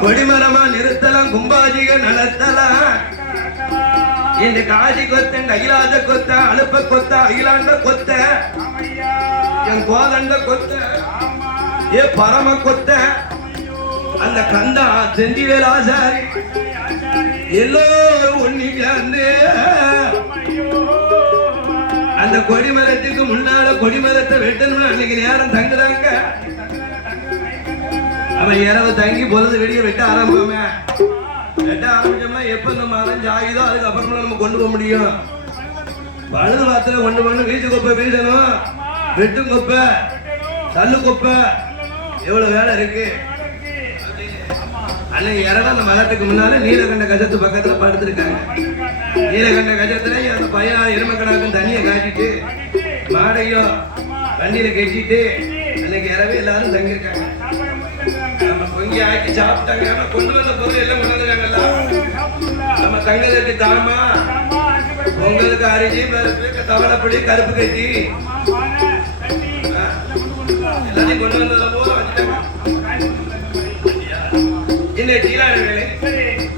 கொடிமரமா நிறுத்தலாம், கும்பாஜிக நடத்தலாம். இந்த காஜி கொத்த, அகிலாத கொத்த, அழுப்ப கொத்த, அகிலாண்ட கொத்த, என் கோதண்ட கொத்த, ஏ பரம கொத்த, அந்த கந்தா செந்திவேல் ஆசாரி எல்லோரும் ஒன்னிக்கலாந்து அந்த கொடிமரத்துக்கு முன்னால கொடிமரத்தை வெட்டணும்னு அன்னைக்கு நேரம் தங்குறாங்க. அவன் இரவு தங்கி பொழுது வெடிய வெட்ட ஆரம்பிப்போமே. வெட்ட ஆரம்பிச்சோம்னா எப்ப நம்ம அரைஞ்சு ஆகிதோ அதுக்கப்புறமா நம்ம கொண்டு போக முடியும். வலது வாரத்துல கொண்டு போகணும். வீச்சு கொப்பை வீசணும், வெட்டும் கொப்பை, தள்ளு கொப்பை, எவ்வளவு வேலை இருக்கு. அன்னைக்கு இரவு அந்த மரத்துக்கு முன்னால நீலகண்ட கஜத்து பக்கத்துல படுத்திருக்காங்க. நீலகண்ட கஜத்துல அந்த பையன் எருமக்கடாக்கும் தண்ணியை காட்டிட்டு மாடையோ வண்டியில கட்டிட்டு அன்னைக்கு இரவே எல்லாரும் தங்கியிருக்காங்க. நம்ம பொங்கி ஆக்கி சாப்பிட்டாங்க. கொண்டு வந்த பொருள் எல்லாம் கொண்டாந்துருக்காங்கல்ல. நம்ம தங்கத்துக்கு தாமா, பொங்கலுக்கு அரிசி, பருப்பு, தவளைப்பொடி, கருப்பு கட்டி எல்லாத்தையும் கொண்டு வந்ததை போல வச்சுட்டாங்க. இன்னைக்கு தீரான வேலை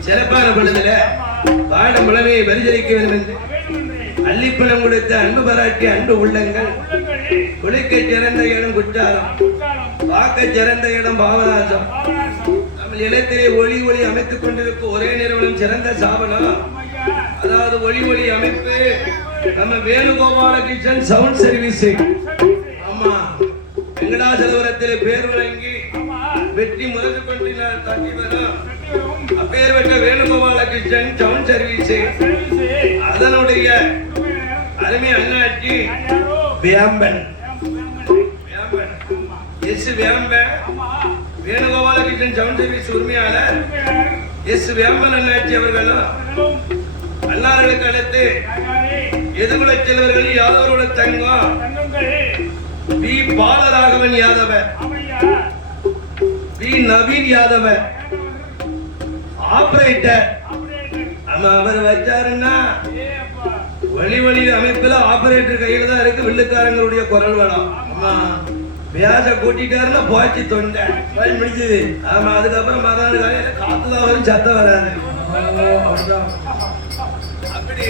சிறப்பான பொழுதுல பாட முழமையை பரிசளிக்க வேண்டும் என்று அள்ளிப்பணம் கொடுத்த அன்பு பாராட்டிய அன்பு உள்ளங்கள், குளிக்க சிறந்த இடம் குற்றாலம், பார்க்க சிறந்த இடம் பாவநாசம், நம்ம நிலத்திலே ஒளி ஒளி அமைத்துக் கொண்டிருக்கும் ஒரே நிறுவனம் சிறந்த சாபனம். அதாவது ஒளி ஒளி அமைப்பு நம்ம வேணுகோபாலகிருஷ்ணன் சவுண்ட் சர்வீஸ். ஆமா, வெங்கடாசலபுரத்திலே பேர் வழங்கி வெற்றி முரசு கொண்டினார் தங்கி வரும் அப்பேர் பெற்ற வேணுகோபாலகிருஷ்ணன் சவுண்ட் சர்வீஸ். அதனுடைய அருமை அண்ணாச்சி Vemban, S Vemban, Venugopalakrishnan sound service உரிமையாளர் எஸ் வேம்பன் அண்ணாச்சி அவர்களும் அன்னார்களுக்கு அடுத்து எதுகுல செல்வர்கள் யாதவரோட தங்கம் P Balaraghavan Yadavar, P Naveen Yadavar operator. அவர் வச்சாருன்னா வழி வழி அமைப்புல ஆபரேட்டர் கையில தான் இருக்கு. வில்லுக்காரங்களுடைய குரல் வளம். வியாச கூட்டிட்டாருன்னா போச்சு தொண்டை முடிஞ்சது. ஆமா, அதுக்கப்புறம் மறுநாள் காலையில காத்துதான் வரும், சத்தம் வராது. அப்படி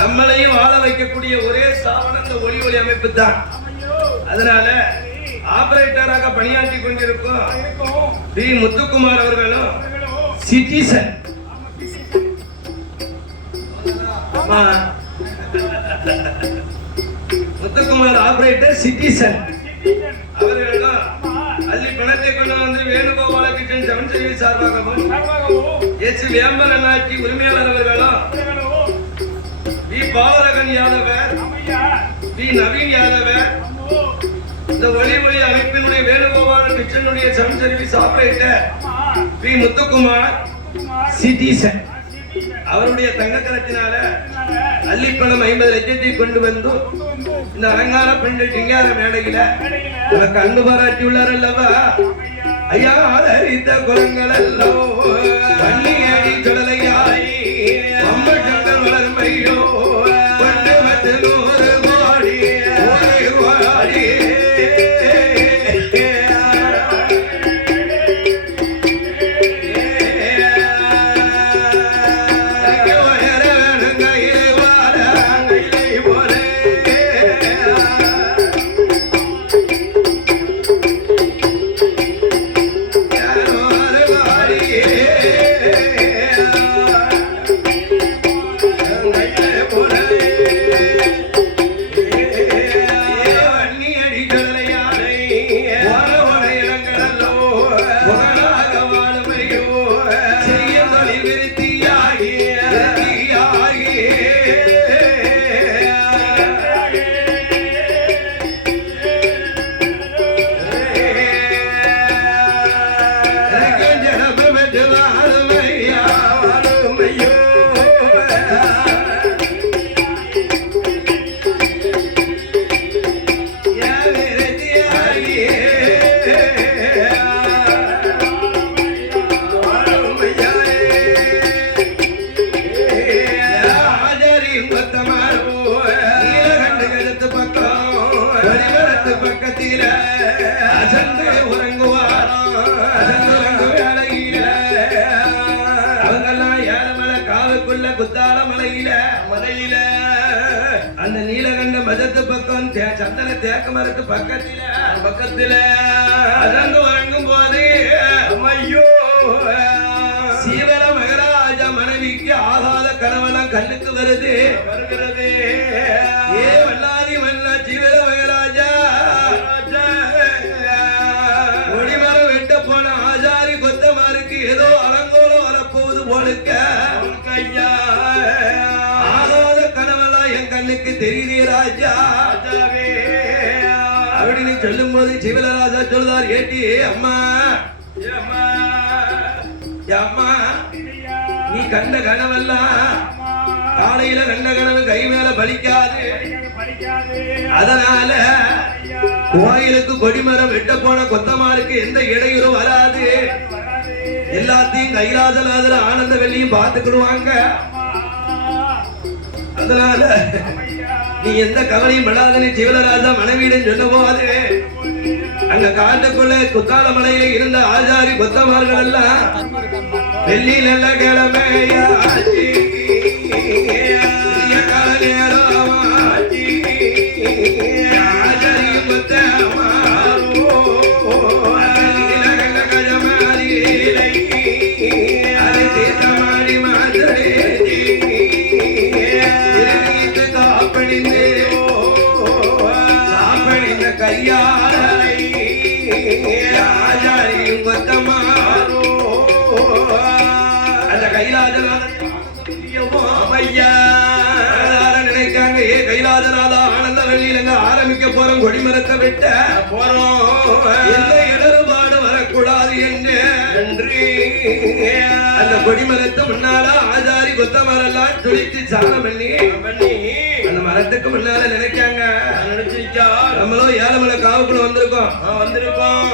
நம்மளையும் வாழ வைக்கக்கூடிய ஒரே சாவனம் இந்த ஒளி ஒளி அமைப்பு தான். அதனால ஆபரேட்டராக பணியாற்றி கொண்டிருக்கும் பி முத்துக்குமார் அவர்களும் சிட்டிசன். முத்துக்குமார் ஆபரேட்டர் சிட்டிசன் அவர்களும் அள்ளி பணத்தை கொண்டு வந்து வேணுகோபாலகிருஷ்ணன் சவுண்ட் சர்வீஸ் சார்பாகவும் எஸ் வேம்பன் அண்ணாச்சி உரிமையாளர் அவர்களும் பி பாலரகன் யாதவர், பி நவீன் யாதவர், இந்த ஒளி ஒளி அமைப்பினுடைய வேணுகோபாலகிருஷ்ணனுடைய sound service operator P Muthukumar citizen அவருடைய தங்கக்கரத்தினால அள்ளிப்பணம் 50 லட்சத்தை கொண்டு வந்து இந்த அலங்கார பெண்கள் சிங்கார மேடையில எனக்கு அன்பு பாராட்டி உள்ளார் அல்லவா. ஐயா ஆதரித்த குரங்கள் அல்லோ பள்ளி அடி கடலையாய் அம்பட்டங்கள் வளர்மையோ கொண்டு வந்து 100 கோடி கோடி Yeah. குத்தால மலையில அந்த நீலகண்ட மதத்து பக்கம் சந்தன தேக்க மரத்து பக்கத்துல அதங்கு வழங்கும் போது ஐயோ சீவர மகராஜா மனைவிக்கு ஆகாத கனவெல்லாம் கண்ணுக்கு வருகிறது. ஏ வல்லாதி மன்னா சீவர மகராஜா கொடிமரம் வெட்ட போன ஆஜாரி கொத்தமாருக்கு ஏதோ அலங்கோலம் வரப்போவது போலுக்க ஆகாத கனவெல்லாம் என் கண்ணுக்கு தெரியுதே ராஜா அப்படின்னு சொல்லும் போது சிவலராஜா சொல்றார், ஏட்டி அம்மா அம்மா நீ கண்ட கனவெல்லாம் காலையில கண்ட கனவு கை மேல பலிக்காது. அதனால கோயிலுக்கு கொடிமரம் வெட்ட போன கொத்தமாருக்கு எந்த இடையூறும் வராது. எல்லாத்தையும் கைலாசநாதர் ஆனந்த வெள்ளியும் பார்த்துக்கிடுவாங்க. அதனால நீ எந்த கவலையும் படாதன்னு சிவலராஜா மனைவியிடம் சொன்ன போது அங்க காட்டுக்குள்ள குத்தால மலையில இருந்த ஆஜாரி கொத்தமார்கள் எல்லாம் வெள்ளி நல்ல கிழமையாச்சி ஆஜாரியும் கொத்தமாரோ கஜமாரி அதை தீர்த்தமாடி மாதிரி காப்பணிந்து சாப்பணிந்த கையாரை ஆஜாரியும் கொத்தமாரோ அந்த கைலாசநாதன் நினைக்காங்க. ஏ கைலாசநாதா ஆனந்த வெள்ளியில ஆரம்பிக்க போறோம், கொடிமரத்தை விட்ட போறோம், எந்த இடர்பாடு வரக்கூடாது என்று அந்த கொடிமரத்தை முன்னால ஆஜாரி கொத்தமரெல்லாம் துளித்து சாணம் பண்ணி அந்த மரத்துக்கு முன்னால நினைக்காங்க. நம்மளும் ஏழுமலை காவுக்குள்ள வந்திருக்கோம்.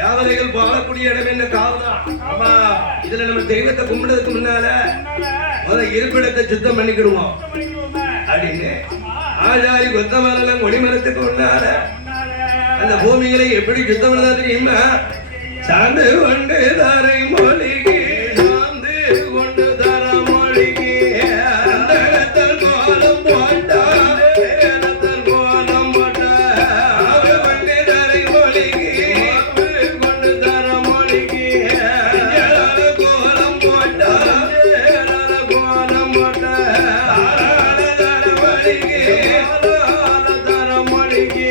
யாவரைகள் வாழக்கூடிய இடம் என்ன காவுதான். ஆமா, இதுல நம்ம தெய்வத்தை கும்பிடுறதுக்கு முன்னால முதல்ல இருப்பிடத்தை சுத்தம் பண்ணிக்கிடுவோம் அப்படின்னு ஆஜாரி கொத்தமரெல்லாம் கொடிமரத்துக்கு முன்னால அந்த பூமிகளை எப்படி சுத்தம் பண்ணதா தெரியுமா? சார்ந்து கொண்டு தாரை மொழிகி சார்ந்து கொண்டு தர மொழிகி அந்த இடத்தில் கோலம் போட்டால் கோலம் போட்டால் கொண்டு தரை மொழிகி கொண்டு தர மொழிகி கோலம் போட்டால் கோலம் போட்டால் தர மொழிகி தர மொழிகி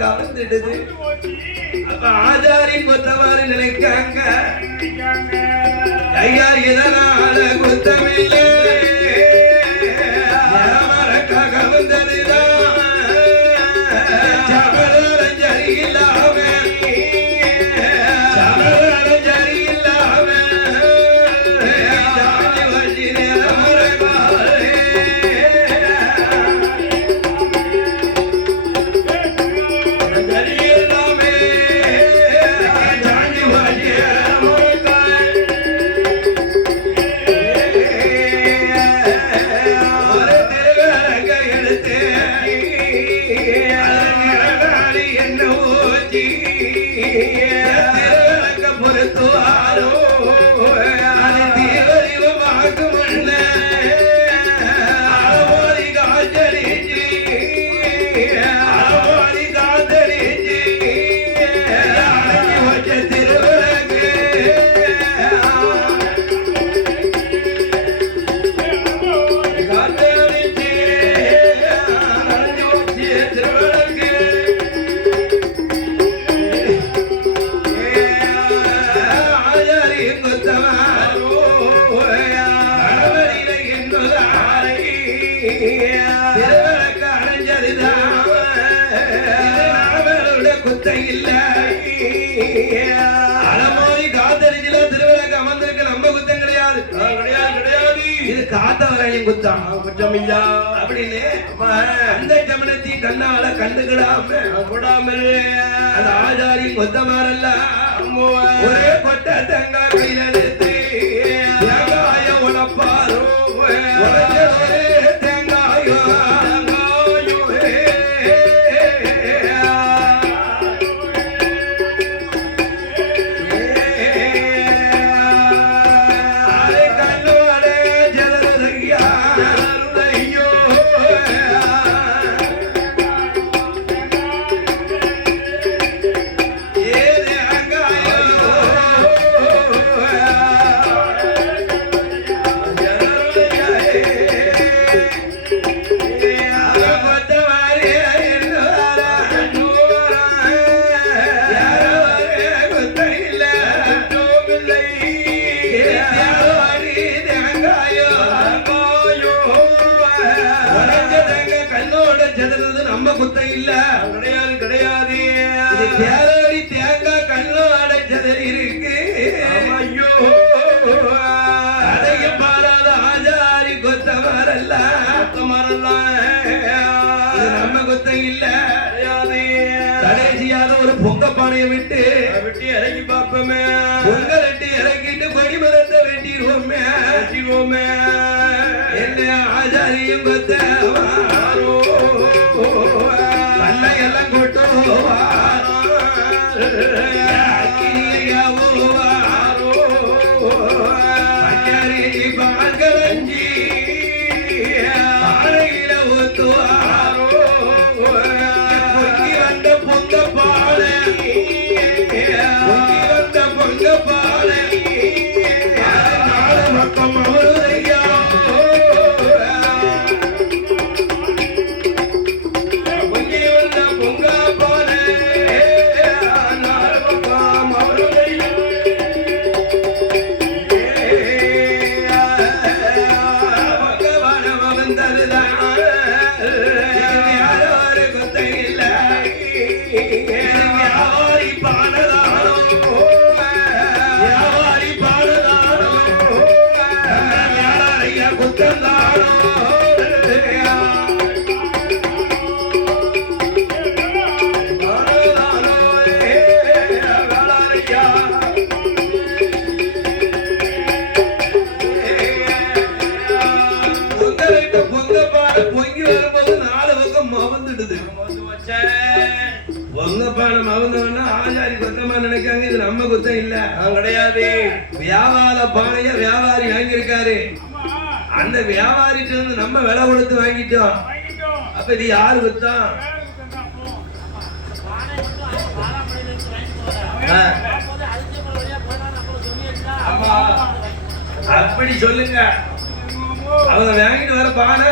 கவர்ந்துடுது. அப்ப ஆஜாரி கொத்தவாறு நினைக்காங்க, ஐயா இதனால குத்தமில்லை கவர்ந்ததுதான் சமரம் சரியில்லாம ஜாதி வண்டி இல்ல அலமோதி காத்தடிச்சுல திருவிழாக்கு அமர்ந்திருக்க நம்ம குத்தம் கிடையாது கிடையாது கிடையாது. இது காத்தவரையும் குத்தம் குற்றம் இல்ல அப்படின்னு அந்த கவனத்தை கண்ணால கண்டுக்கிடாம கூடாமல் அந்த ஆச்சாரி கொத்தமாரல்ல ஒரே கொட்ட தேங்காய் கையில எடுத்து தேங்காய உழப்பாரோ ஒரே தேங்காயோ கிடையாது கிடையாது. தேரோடி தேங்காய் கண்ணோ அடைச்சதில் இருக்கு. ஐயோ அதையும் பாராத ஆச்சாரி கொத்தமாரல்ல நம்ம கொத்தம் இல்ல கிடையாது. கடைசியாக ஒரு பொங்க பானையை விட்டு வெட்டி இறக்கி பார்ப்போமே. பொங்க ரெட்டி இறக்கிட்டு கொடிமரத்தை வெட்டிடுவோமே வெட்டிடுவோமே. என்ன ஆச்சாரியும் கொத்தமாரோ எல்லாம் கொட்டோவா பால்கலஞ்சி பானையில ஊத்துவாரோ பொங்கி வந்த பொங்க பாலை பொங்கி வந்த பொங்க பாலை நாலு பக்கம் அவருதையா ஆச்சாரி கொத்தமா நினைக்காங்க இது நம்ம குத்தம் இல்ல கிடையாது. வியாபார பானைய வியாபாரி வாங்கியிருக்காரு. அந்த வியாபாரிட்டு இருந்து நம்ம விலை கொடுத்து வாங்கிட்டோம். அப்ப இது யாரு குத்தம்? அப்படி சொல்லுங்க. அவங்க வாங்கிட்டு வர பானை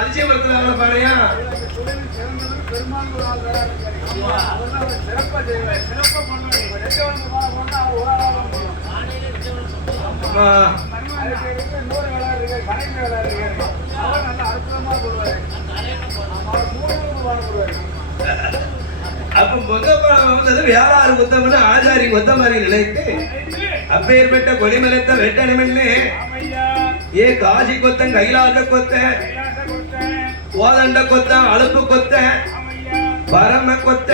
அதிசயபுரத்துல வர பானையா? அப்ப பொங்கப்பாலம் வந்தது வியாபார குத்தம்னு ஆச்சாரி கொத்த மாதிரி நினைத்து அப்பேற்பட்ட கொடிமரத்தை வெட்டணும்னு ஏ காசி கொத்தன் கைலாச கொத்த கோதண்ட கொத்தன் அழுப்பு கொத்த பரம கொத்த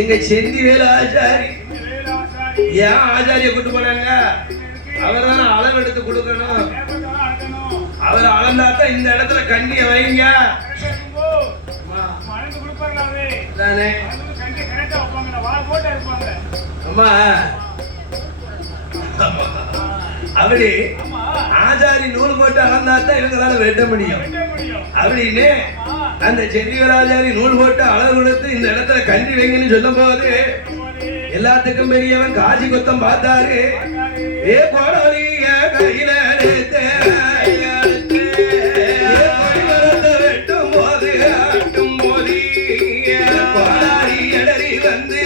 எங்க செந்தி வேலை ஆச்சாரி ஏன் ஆச்சாரிய கூட்டு போனாங்க? அவர் தானே அளவு எடுத்து கொடுக்கணும். அவர் அளந்தாத்தான் இந்த இடத்துல கண்ணிய வைங்க தானே. அம்மா அப்படி ஆச்சாரி நூல் போட்டு அளந்தாத்தான் இவங்களால வெட்ட முடியும் அப்படின்னு அந்த செந்திவராஜாரி நூல் போட்டு அளவு கொடுத்து இந்த இடத்துல கண்டி வைங்கன்னு சொல்லும் போது எல்லாத்துக்கும் பெரியவன் காசி கொத்தம் பார்த்தாரு. ஏ கோடாலிய கையில வெட்டும் போது கோடாரி இடறி வந்து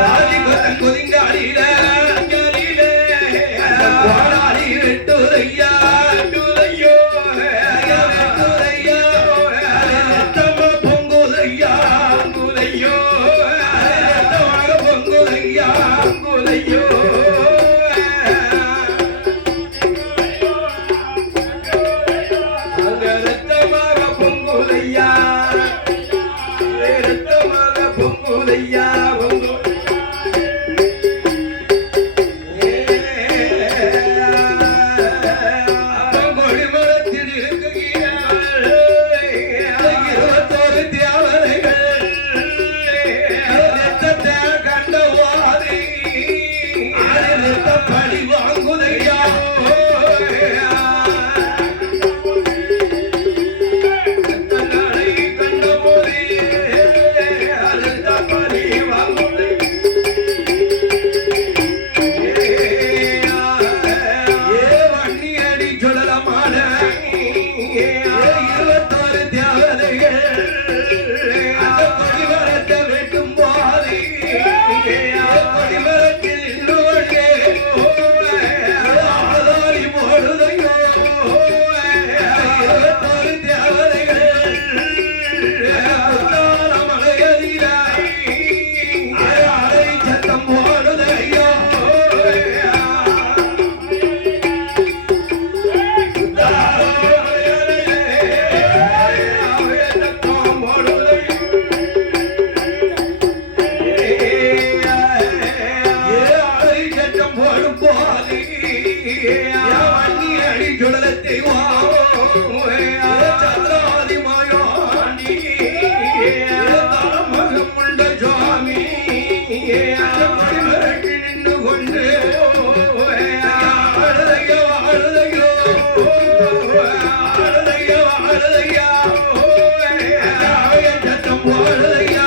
காசி கொத்தம் கொதிங்காலியில கோடாரி வெட்டுதையா பொங்குதையா வன்னி அடி சுடலத்தை சந்திராதி மாயாண்டி மகம் உள்ள சுவாமி மிரட்டி நின்று கொண்டு வாழுதையோ வாழுதையோ வாழுதையோ வாழுதையா சத்தம் வாழுதையா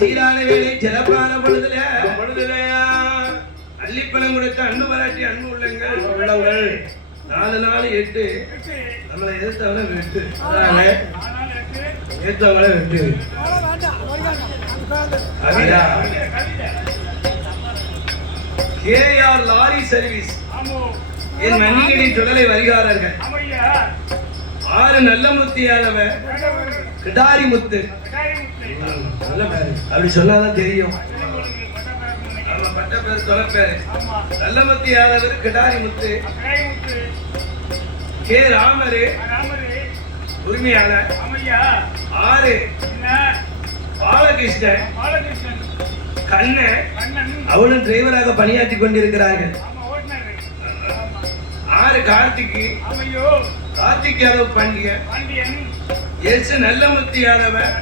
சீரான வேலை சிறப்பான பொழுதுல அள்ளிப்பழம் கொடுத்த அன்பு பாராட்டி அன்பு உள்ளங்கள் 4-8 நம்மளை எதிர்த்தவரை வெட்டு எதிர்த்தவங்களை வெட்டு KR லாரி சர்வீஸ் என் மன்னிகளின் சுடலை வருகிறார்கள் 6 நல்ல முத்தியானவன் கிடாரி முத்து அப்படி சொன்னாதான் தெரியும். பட்ட பேர் தொலை பேரு நல்லமத்தி யாதவர் கிடாரி முத்து கே ராமரு உரிமையாளர் 6 பாலகிருஷ்ணன் கண்ணன் அவளும் டிரைவராக பணியாற்றி கொண்டிருக்கிறார்கள். 6 கார்த்திக் யாதவ் பாண்டியன் எஸ் நல்லமுத்தி யாதவன்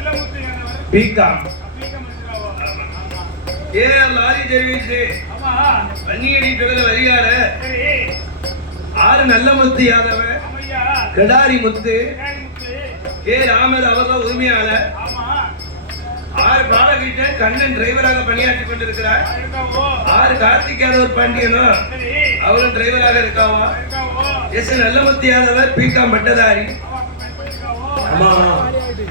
BCom KR lorry service Vanniyadi தொடர வருகிறார 6 நல்லமுத்து யாதவன் கிடாரி முத்து கே ராமர் அவர்கள் உரிமையாளர் 6 பாலகிருஷ்ணன் கண்ணன் டிரைவராக பணியாற்றி கொண்டிருக்கிறார். 6 கார்த்திக் யாதவ் பாண்டியனும் அவரும் டிரைவராக இருக்காவா. எஸ் நல்லமுத்து யாதவர் பிகாம் பட்டதாரி.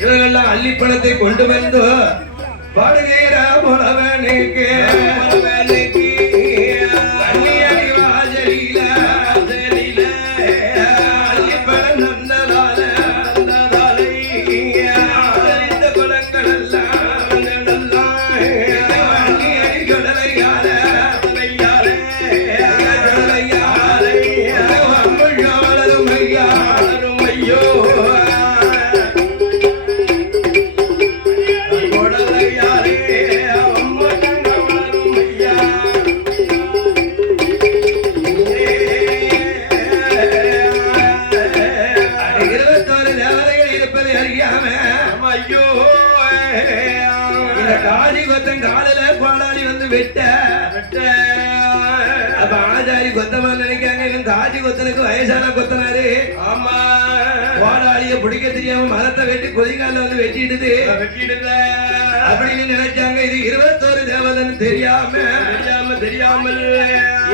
இவர்களெல்லாம் அள்ளிப்பழத்தை கொண்டு வந்து பாடுகிற புலவனுக்கு அள்ளியடி வாசலில அள்ளிப்பழம் நந்ததால இந்த குலங்கள் எல்லாம் அள்ளியடி சுடலையால ஐயோ காலில கோடாளி வந்து வெட்ட அப்ப ஆச்சாரி கொத்தமா நினைக்காங்க காஜி கொத்தனுக்கு வயசான கொத்தனாரு. ஆமா கோடாளிய பிடிக்க தெரியாம மரத்தை வெட்டி கொதிங்கால வந்து வெட்டிடுது அப்படின்னு நினைச்சாங்க. இது 21 தேவதன் தெரியாமல்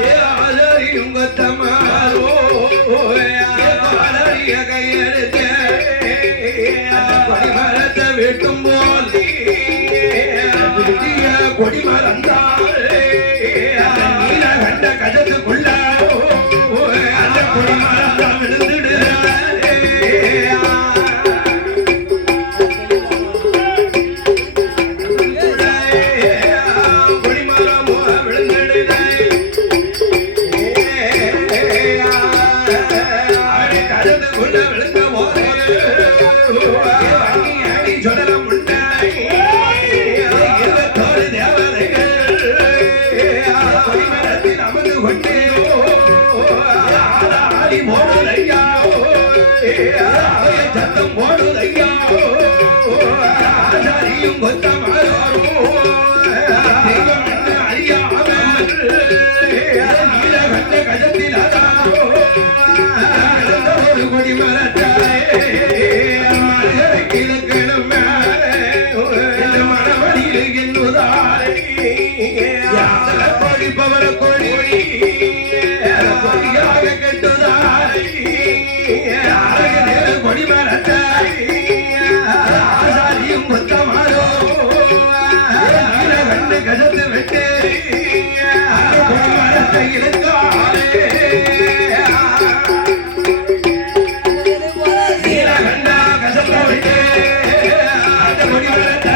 ஏ ஆச்சாரியும் கொத்தமாரோ கோடாளிய கையெடுத்த மரத்தை வெட்டும் போல் கொடிமரந்தாலே நீல கண்ட கஜத்துக்குள்ள அந்த கொடிமரந்தான் விழுந்துடு கொடிமரம் விழுந்துடு கஜத்துக்குள்ள விழுந்த போது அடி சொல்லலாம் சத்தம் போடுதையா ஆச்சாரியும் கொத்தமாரோ அறியாம நீல கண்ட கஜத்தில் ஒரு கொடி மரத்தாரே கிழக்கிடும் மனவழியில் என்னுதாரே கொடிப்பவர கொடி கொடியாக கெட்டுதாரே கொடி மரத்தாரே ஆசாரியும் கொத்தமாரோ கஜத்து வெட்டு மரத்தை இழுக்காலே நீலகண்டா கஜத்தை வெட்டு அந்த கொடி மரத்தை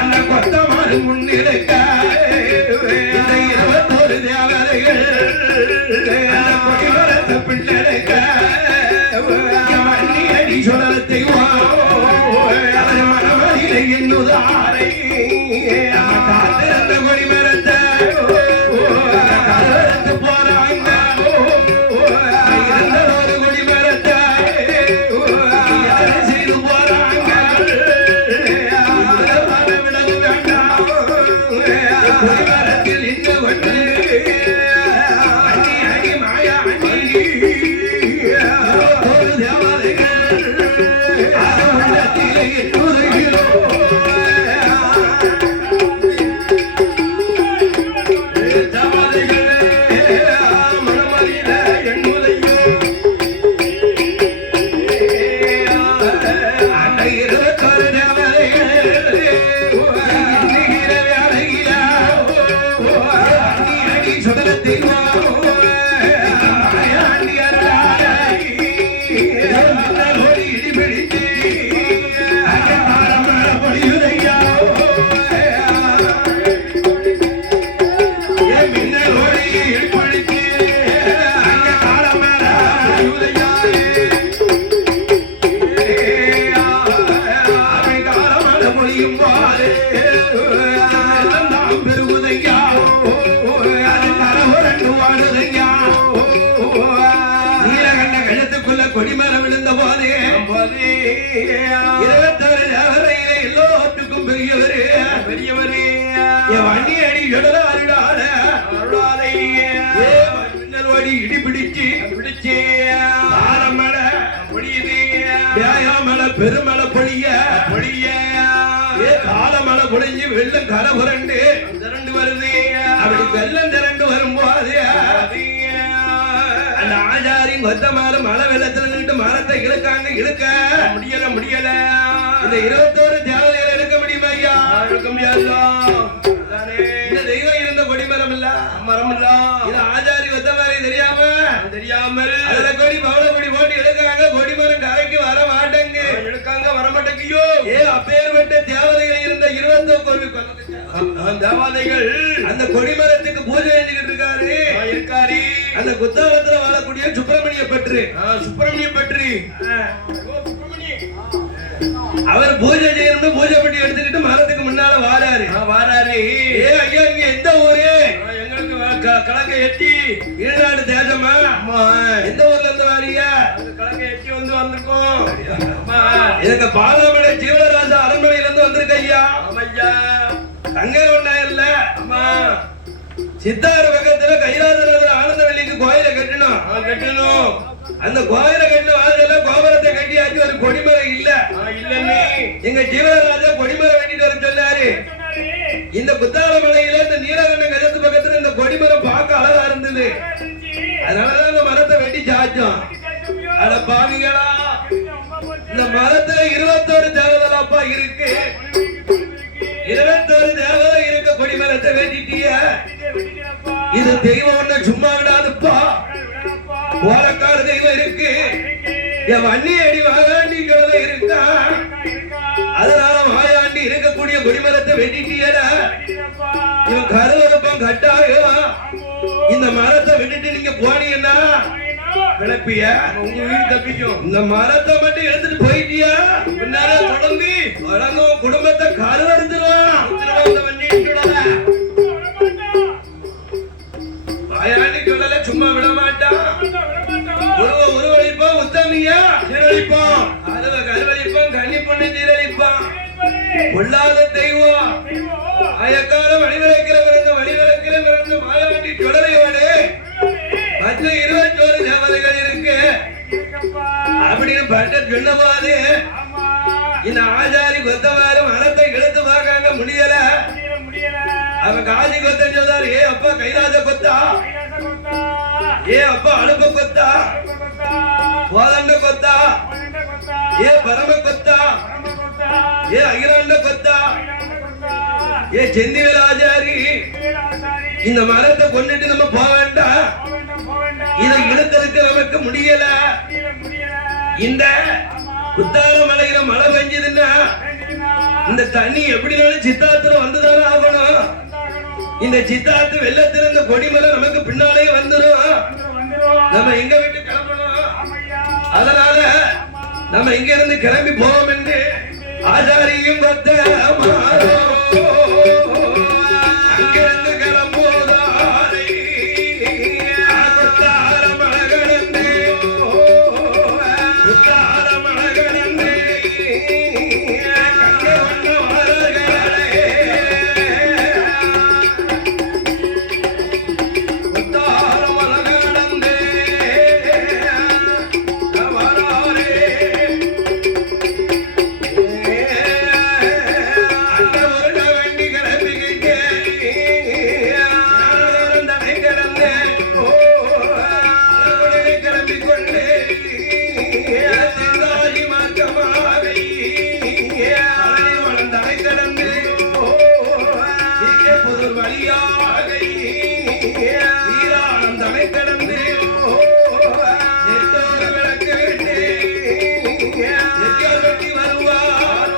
அந்த கொத்தமாறு முன்னிருக்க இந்த 21 தேவதைகள் அந்த கொடி மரத்தை பின்னெடுக்க வன்னியடி சுடலத்தை அவர் மனமதிலை எண்ணுதாரை காத்திருந்த கொடி மரத்தை கருத்து போறாங்க இருந்த ஒரு கொடி மரத்தை செய்து போறாங்க விலகு வேண்டாம் கொடி மரத்தில் இன்று கொண்டு அடி அடி மாயா அடி ஒரு தேவதைகள் அது உள்ளத்திலே எண்ணுகிறோம் கொடிமரம் விழுந்த போதே 21 தேவரையிலே எல்லோருக்கும் பெரியவரே என் வண்டி அடி கடல அருடாத மின்னல் இடி பிடிச்சு ஆரமலை பொழியுது வியாயாமலை பெருமலை பொழிய காலமலை பொழிஞ்சு வெள்ளம் கரை புரண்டு வருது அப்படி வெள்ளம் திரண்டு வரும்போது அந்த ஆச்சாரி கொத்தமாறு மழை வெள்ளத்துல நின்று மரத்தை இழுக்க முடியல இந்த 21 தேவதைகளை இழுக்க முடியுமா ஐயா? இழுக்க முடியாது. இந்த தெய்வம் இருந்த கொடிமரம் இல்ல மரம் இல்ல இது ஆச்சாரி கொத்தமாரி தெரியாமல் அதுல கொடி பவள கொடி போட்டு இழுக்காங்க கொடிமரம் கரைக்கு வர மாட்டேங்க இழுக்காங்க வர மாட்டேங்கியோ அப்பேற்பட்ட தேவதைகள் இருந்த 21 தேவதைகள் அந்த கொடிமரத்துக்கு பூஜை செஞ்சுக்கிட்டு இருக்காரு அந்த குத்தாலத்துல வாழக்கூடிய சுப்பிரமணிய பற்றி அவர் பூஜை செய்யணும்னு பூஜை பண்ணி எடுத்துக்கிட்டு மரத்துக்கு முன்னால வாராரு ஐயா இங்க எந்த ஊரு? எங்களுக்கு கலக்க எட்டி ஈழ்நாடு தேசமா? எந்த ஊர்ல இருந்து வாரியா? கலக்க எட்டி வந்திருக்கோம். எங்க பாலாமடை ஜீவராஜ அரண்மனையில இருந்து வந்திருக்க ஐயா. தங்க ஒண்ணா இல்ல சித்தார பக்கத்துல கைலாசநாதர் ஆனந்தவல்லிக்கு கோயிலை கட்டணும். அந்த கோயிலை கட்டின வாசல்ல கோபுரத்தை கட்டியாச்சு ஒரு கொடிமரம் இல்ல எங்க ஜீவராஜா கொடிமரம் வெட்டிட்டு வர சொன்னாரு. இந்த புத்தாள மலையில இந்த நீலகண்ட கஜத்து பக்கத்துல இந்த கொடிமரம் பார்க்க அழகா இருந்தது. அதனாலதான் இந்த மரத்தை வெட்டி சாச்சோம். அட பாவிகளா, இந்த மரத்துல 21 தேவதலாப்பா இருக்கு. 21 தேவதை இருக்க கொடிமரத்தை வெட்டிட்டிய. இது தெய்வம் ஒண்ணு சும்மா விடாதுப்பா. ஓலக்காடு தெய்வம் இருக்கு. என் வன்னி அடி வாகாண்டி இருக்கா. அதனால வாயாண்டி இருக்கக்கூடிய கொடிமரத்தை வெட்டிட்டியல. இவன் கருவறுப்பம் கட்டாயம். இந்த மரத்தை விட்டுட்டு நீங்க போனீங்கன்னா கிளப்பிய உங்க உயிர் தப்பிக்கும். இந்த மரத்தை மட்டும் எடுத்துட்டு போயிட்டியா பின்னால தொடர்ந்து வழங்கும் குடும்பத்தை கருவறுத்துருவான். வாயாண்டி சொல்லல சும்மா விட மாட்டான். உருவழிப்போம் உத்தமியா சீரழிப்போம். கருவழிப்போம் கன்னி பொண்ணு சீரழிப்பான். பொல்லாத தெய்வம் அயக்கால வழிவிளக்கிற பிறந்த மாயாண்டி தொடரையோடு மற்ற 21 தேவதைகள் இருக்கு அப்படின்னு பட்ட சொன்ன போது இந்த ஆச்சாரி கொத்தவாறு மரத்தை இழுத்து பார்க்காங்க முடியல. அவன் காசி கொத்தன் சொல்றாரு, ஏ அப்பா கைலாச கொத்தா, ஏ அப்பா அனுப்ப கொத்தா, கோதண்ட கொத்தா, ஏ பரம கொத்தா, ஏ அகிலாண்ட கொத்தா ஏ செந்திவராஜாரி இந்த மரத்தை கொண்டுட்டு நம்ம போக வேண்டாம். இதை இழுக்கிறதுக்கு நமக்கு முடியல. இந்த குத்தால மலையில மழை பெஞ்சதுன்னா இந்த தண்ணி எப்படினாலும் சித்தாத்துல வந்துதானே ஆகணும். இந்த சித்தாத்து வெள்ளத்துல இந்த கொடிமரம் நமக்கு பின்னாலே வந்துடும். நம்ம எங்க விட்டு கிளம்பணும். அதனால நம்ம இங்க இருந்து கிளம்பி போவோம் என்று ஆச்சாரியும் கொத்த அங்கிருந்து கிளம்புவதாலே குத்தால மழை கடந்து குத்தால மழை கடந்து கங்க வண்ண வாரர்களே குத்தால மழை கடந்து வராரே அங்க ஒரு வண்டி கிளம்பிக்கிட்டே தடை கிடந்து கிளம்பி கொண்டு சிந்தாதி மார்க்கமாக தடை கிடந்து புதர் வழியாக வீராணம் தடை கிடந்து நெட்டோர விளக்கு விட்டு நெட்டியால் வெட்டி வருவார்.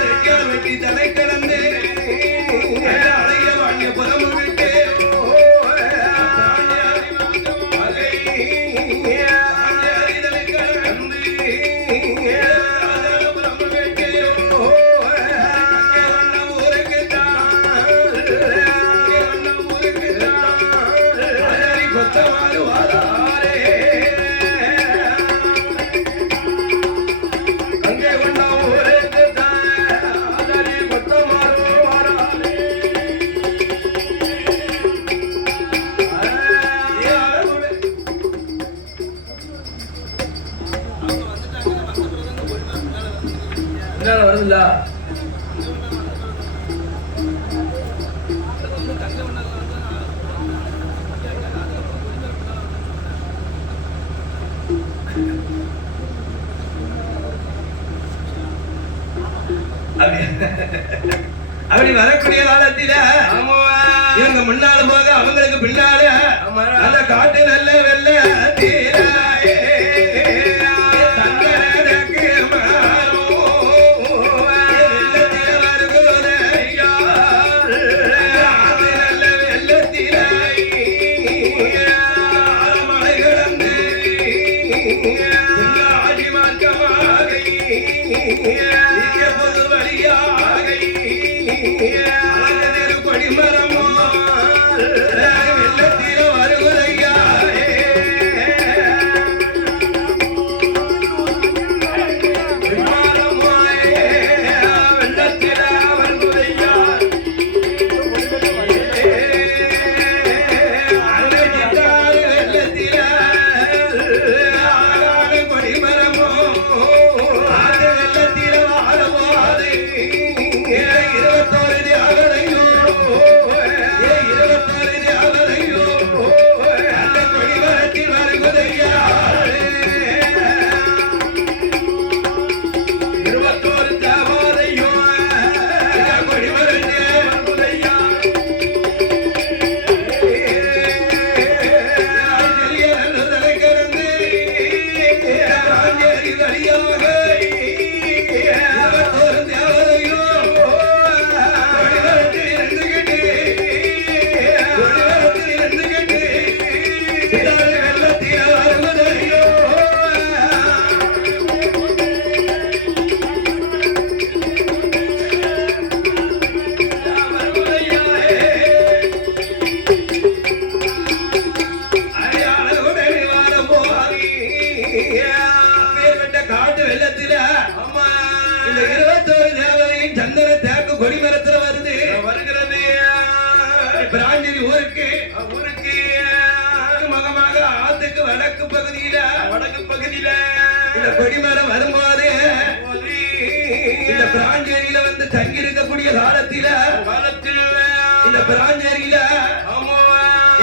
நெட்டியால் வெட்டி தடை கிடந்து அழகிய வாங்கிய புறமு விட்டு வருதுல்ல அப்படி வரக்கூடிய காலத்தில இவங்க முன்னால போக அவங்களுக்கு பின்னால அந்த காட்டு நல்ல வெள்ள பிராஞ்சேரி ஊருக்கு மகமாக ஆத்துக்கு வடக்கு பகுதியில இந்த கொடிமரம் வரும்போது இந்த பிராஞ்சேரியில வந்து தங்கி இருக்கக்கூடிய காலத்தில இந்த பிராஞ்சேரியில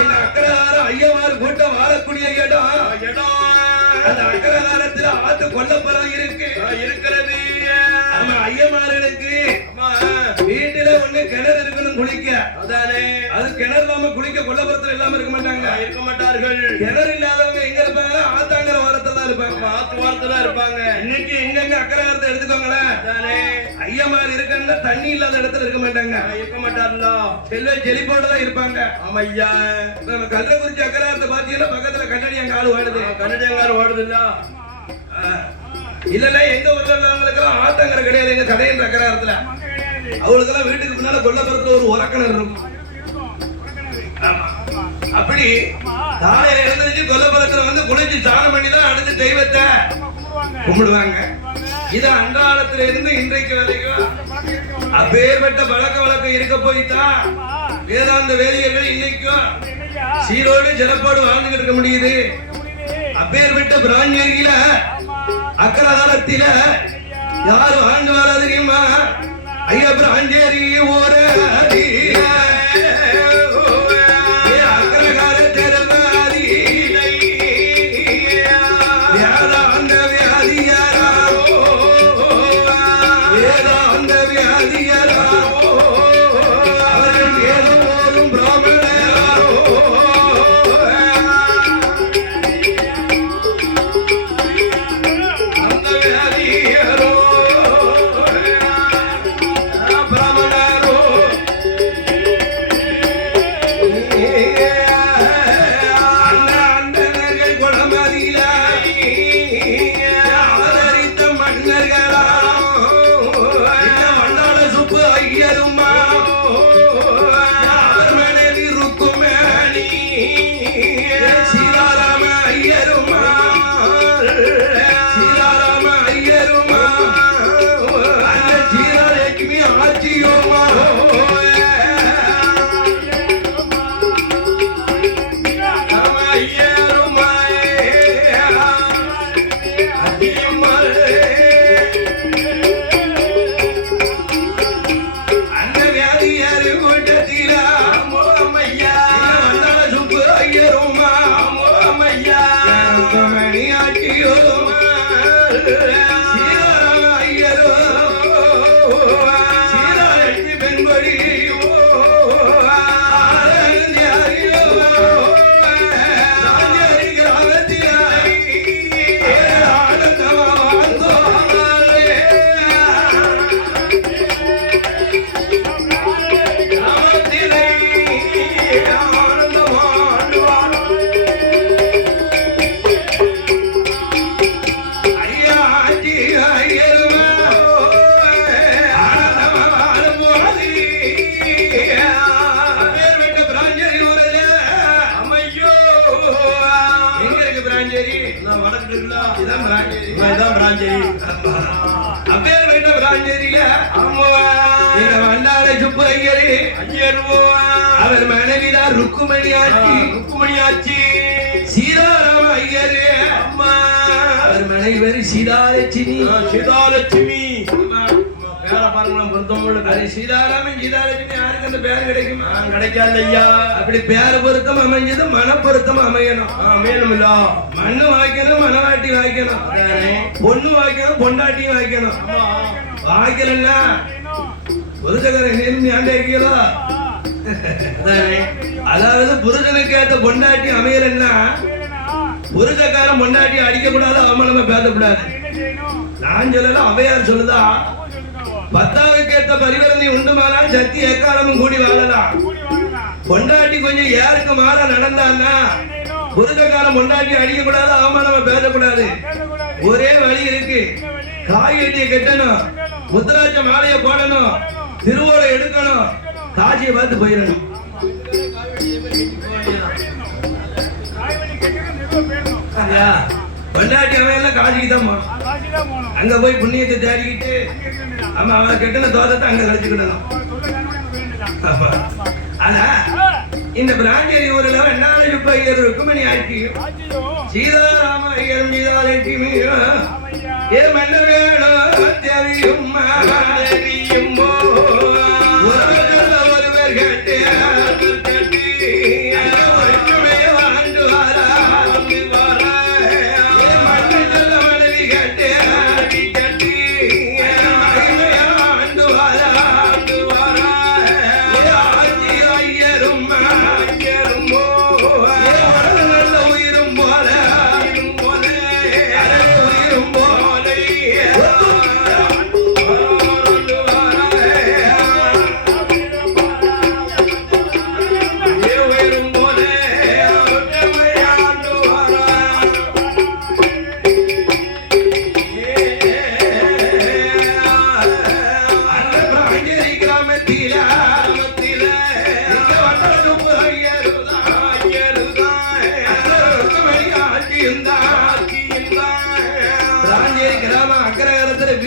எங்க அக்கரகாரம் ஐயமார் கூட்டம் வாழக்கூடிய இடம் அந்த அக்கரகாரத்துல ஆத்து கொல்லப்பறம் இருக்கிறது. நம்ம பெண்களுக்கு அம்மா வீட்டுல ஒண்ணு கிணறு இருக்கணும் குளிக்க. அதானே அது கிணறு இல்லாம குளிக்க கொல்லப்புறத்துல இல்லாம இருக்க மாட்டாங்க. இருக்க மாட்டார்கள். கிணறு இல்லாதவங்க எங்க இருப்பாங்க? ஆத்தாங்கர ஓரத்துல தான் இருப்பாங்க. ஆத்து வாரத்துல இருப்பாங்க. இன்னைக்கு எங்கெங்க அக்கறை எடுத்துக்கோங்களேன். அதானே ஐயமார் இருக்காங்க, தண்ணி இல்லாத இடத்துல இருக்க மாட்டாங்க. இருக்க மாட்டார்களா? செழிப்போட தான் இருப்பாங்க. ஆமையா நம்ம கள்ளக்குறிச்சி அக்கறாரத்தை பாத்தீங்கன்னா பக்கத்துல கண்ணடியாங்க ஆளு ஓடுது. கன்னடியங்கார் ஓடுதுல்ல? இல்லன்னா எங்க ஊர்ல உள்ளவங்களுக்கெல்லாம் ஆத்தங்கரை கிடையாது. எங்க கடையின் அக்கறாரத்துல அவங்களுக்கெல்லாம் வீட்டுக்கு முன்னால கொல்லப்புறத்துல ஒரு உரக்கிணறு இருக்கும். ஆமா. அப்படி காலையில எழுந்திருச்சு கொல்லப்புறத்துல வந்து குளிச்சு ஸ்நானம் பண்ணி தான் அடுத்த தெய்வத்தை கும்பிடுவாங்க. இது அன்றாடத்துல இருந்து இன்றைக்கு வரைக்கும் அப்பேற்பட்ட வழக்கம் இருக்க போய்தான் வேதாந்த வேதியர்கள் இன்னைக்கும் சீரோடு ஜலப்போடு வாழ்ந்துகிட்டு இருக்க முடியுது. அப்பேற்பட்ட பிராஞ்சேரியில அக்கரகாலத்தில யாரும் ஆண்டு வாழ தெரியுமா? ஐயா பிராஞ்சேரி ஒரு அவர் மனைவிதான் ருக்குமணி ஆட்சி சீதாராம ஐயரு. அவர் மனைவி சீதாலட்சுமி. பேரை பாருங்களேன், பொருத்தம். அது சீதாராமன் சீதாலட்சுமி யாருக்கு அந்த பேர் கிடைக்குமா? கிடைக்காது ஐயா. அப்படி பேர பொருத்தம் அமைஞ்சது மன பொருத்தம் அமையணும். வேணும்ல. மண்ணு வாய்க்கணும், மனவாட்டி வாய்க்கணும், பொண்ணு வாய்க்கணும், பொண்டாட்டியும் வாய்க்கணும். வாய்க்கலன்னா புருஷகரன் ஏண்டே இருக்கீங்களோ? அதாவது புருஷனுக்கு ஏத்த பொண்டாட்டி அமையலன்னா புருஷக்காரன் பொண்டாட்டி அடிக்க கூடாது, அவமனமா பேசக்கூடாது. நான் சொல்லல, அவையார் சொல்லுதா, பத்தாவுக்கு ஏத்த பரிவர்த்தனை உண்டுமானால் சக்தி எக்காலமும் கூடி வாழலாம். பொண்டாட்டி கொஞ்சம் ஏருக்கு மாற நடந்தான்னா புருஷக்காரன் பொண்டாட்டி அடிக்க கூடாது, அவமனமா பேசக்கூடாது. ஒரே வழி இருக்கு. காய்கறியை கட்டணும், முத்துராட்ச மாலையை போடணும், திருவோலை எடுக்கணும், காட்சியை பார்த்து போயிடணும். பொண்டாட்டி அவன் காட்சிக்கு தான் போகணும். அங்க போய் புண்ணியத்தை தேடிக்கிட்டு ஆமா அவன் கெட்டின தோட்டத்தை அங்க கழிச்சுக்கிடணும். ஆனா இந்த பிராஞ்சேரி ஊர்ல வெண்ணாளப்ப ஐயர் ருக்குமணி ஆட்சியும் சீதாராம ஐயரும் சீதாலட்சுமியும் ஏ மன்ன வேணும் தெரியும் ஒருவர் கேட்டு வாழ்ந்து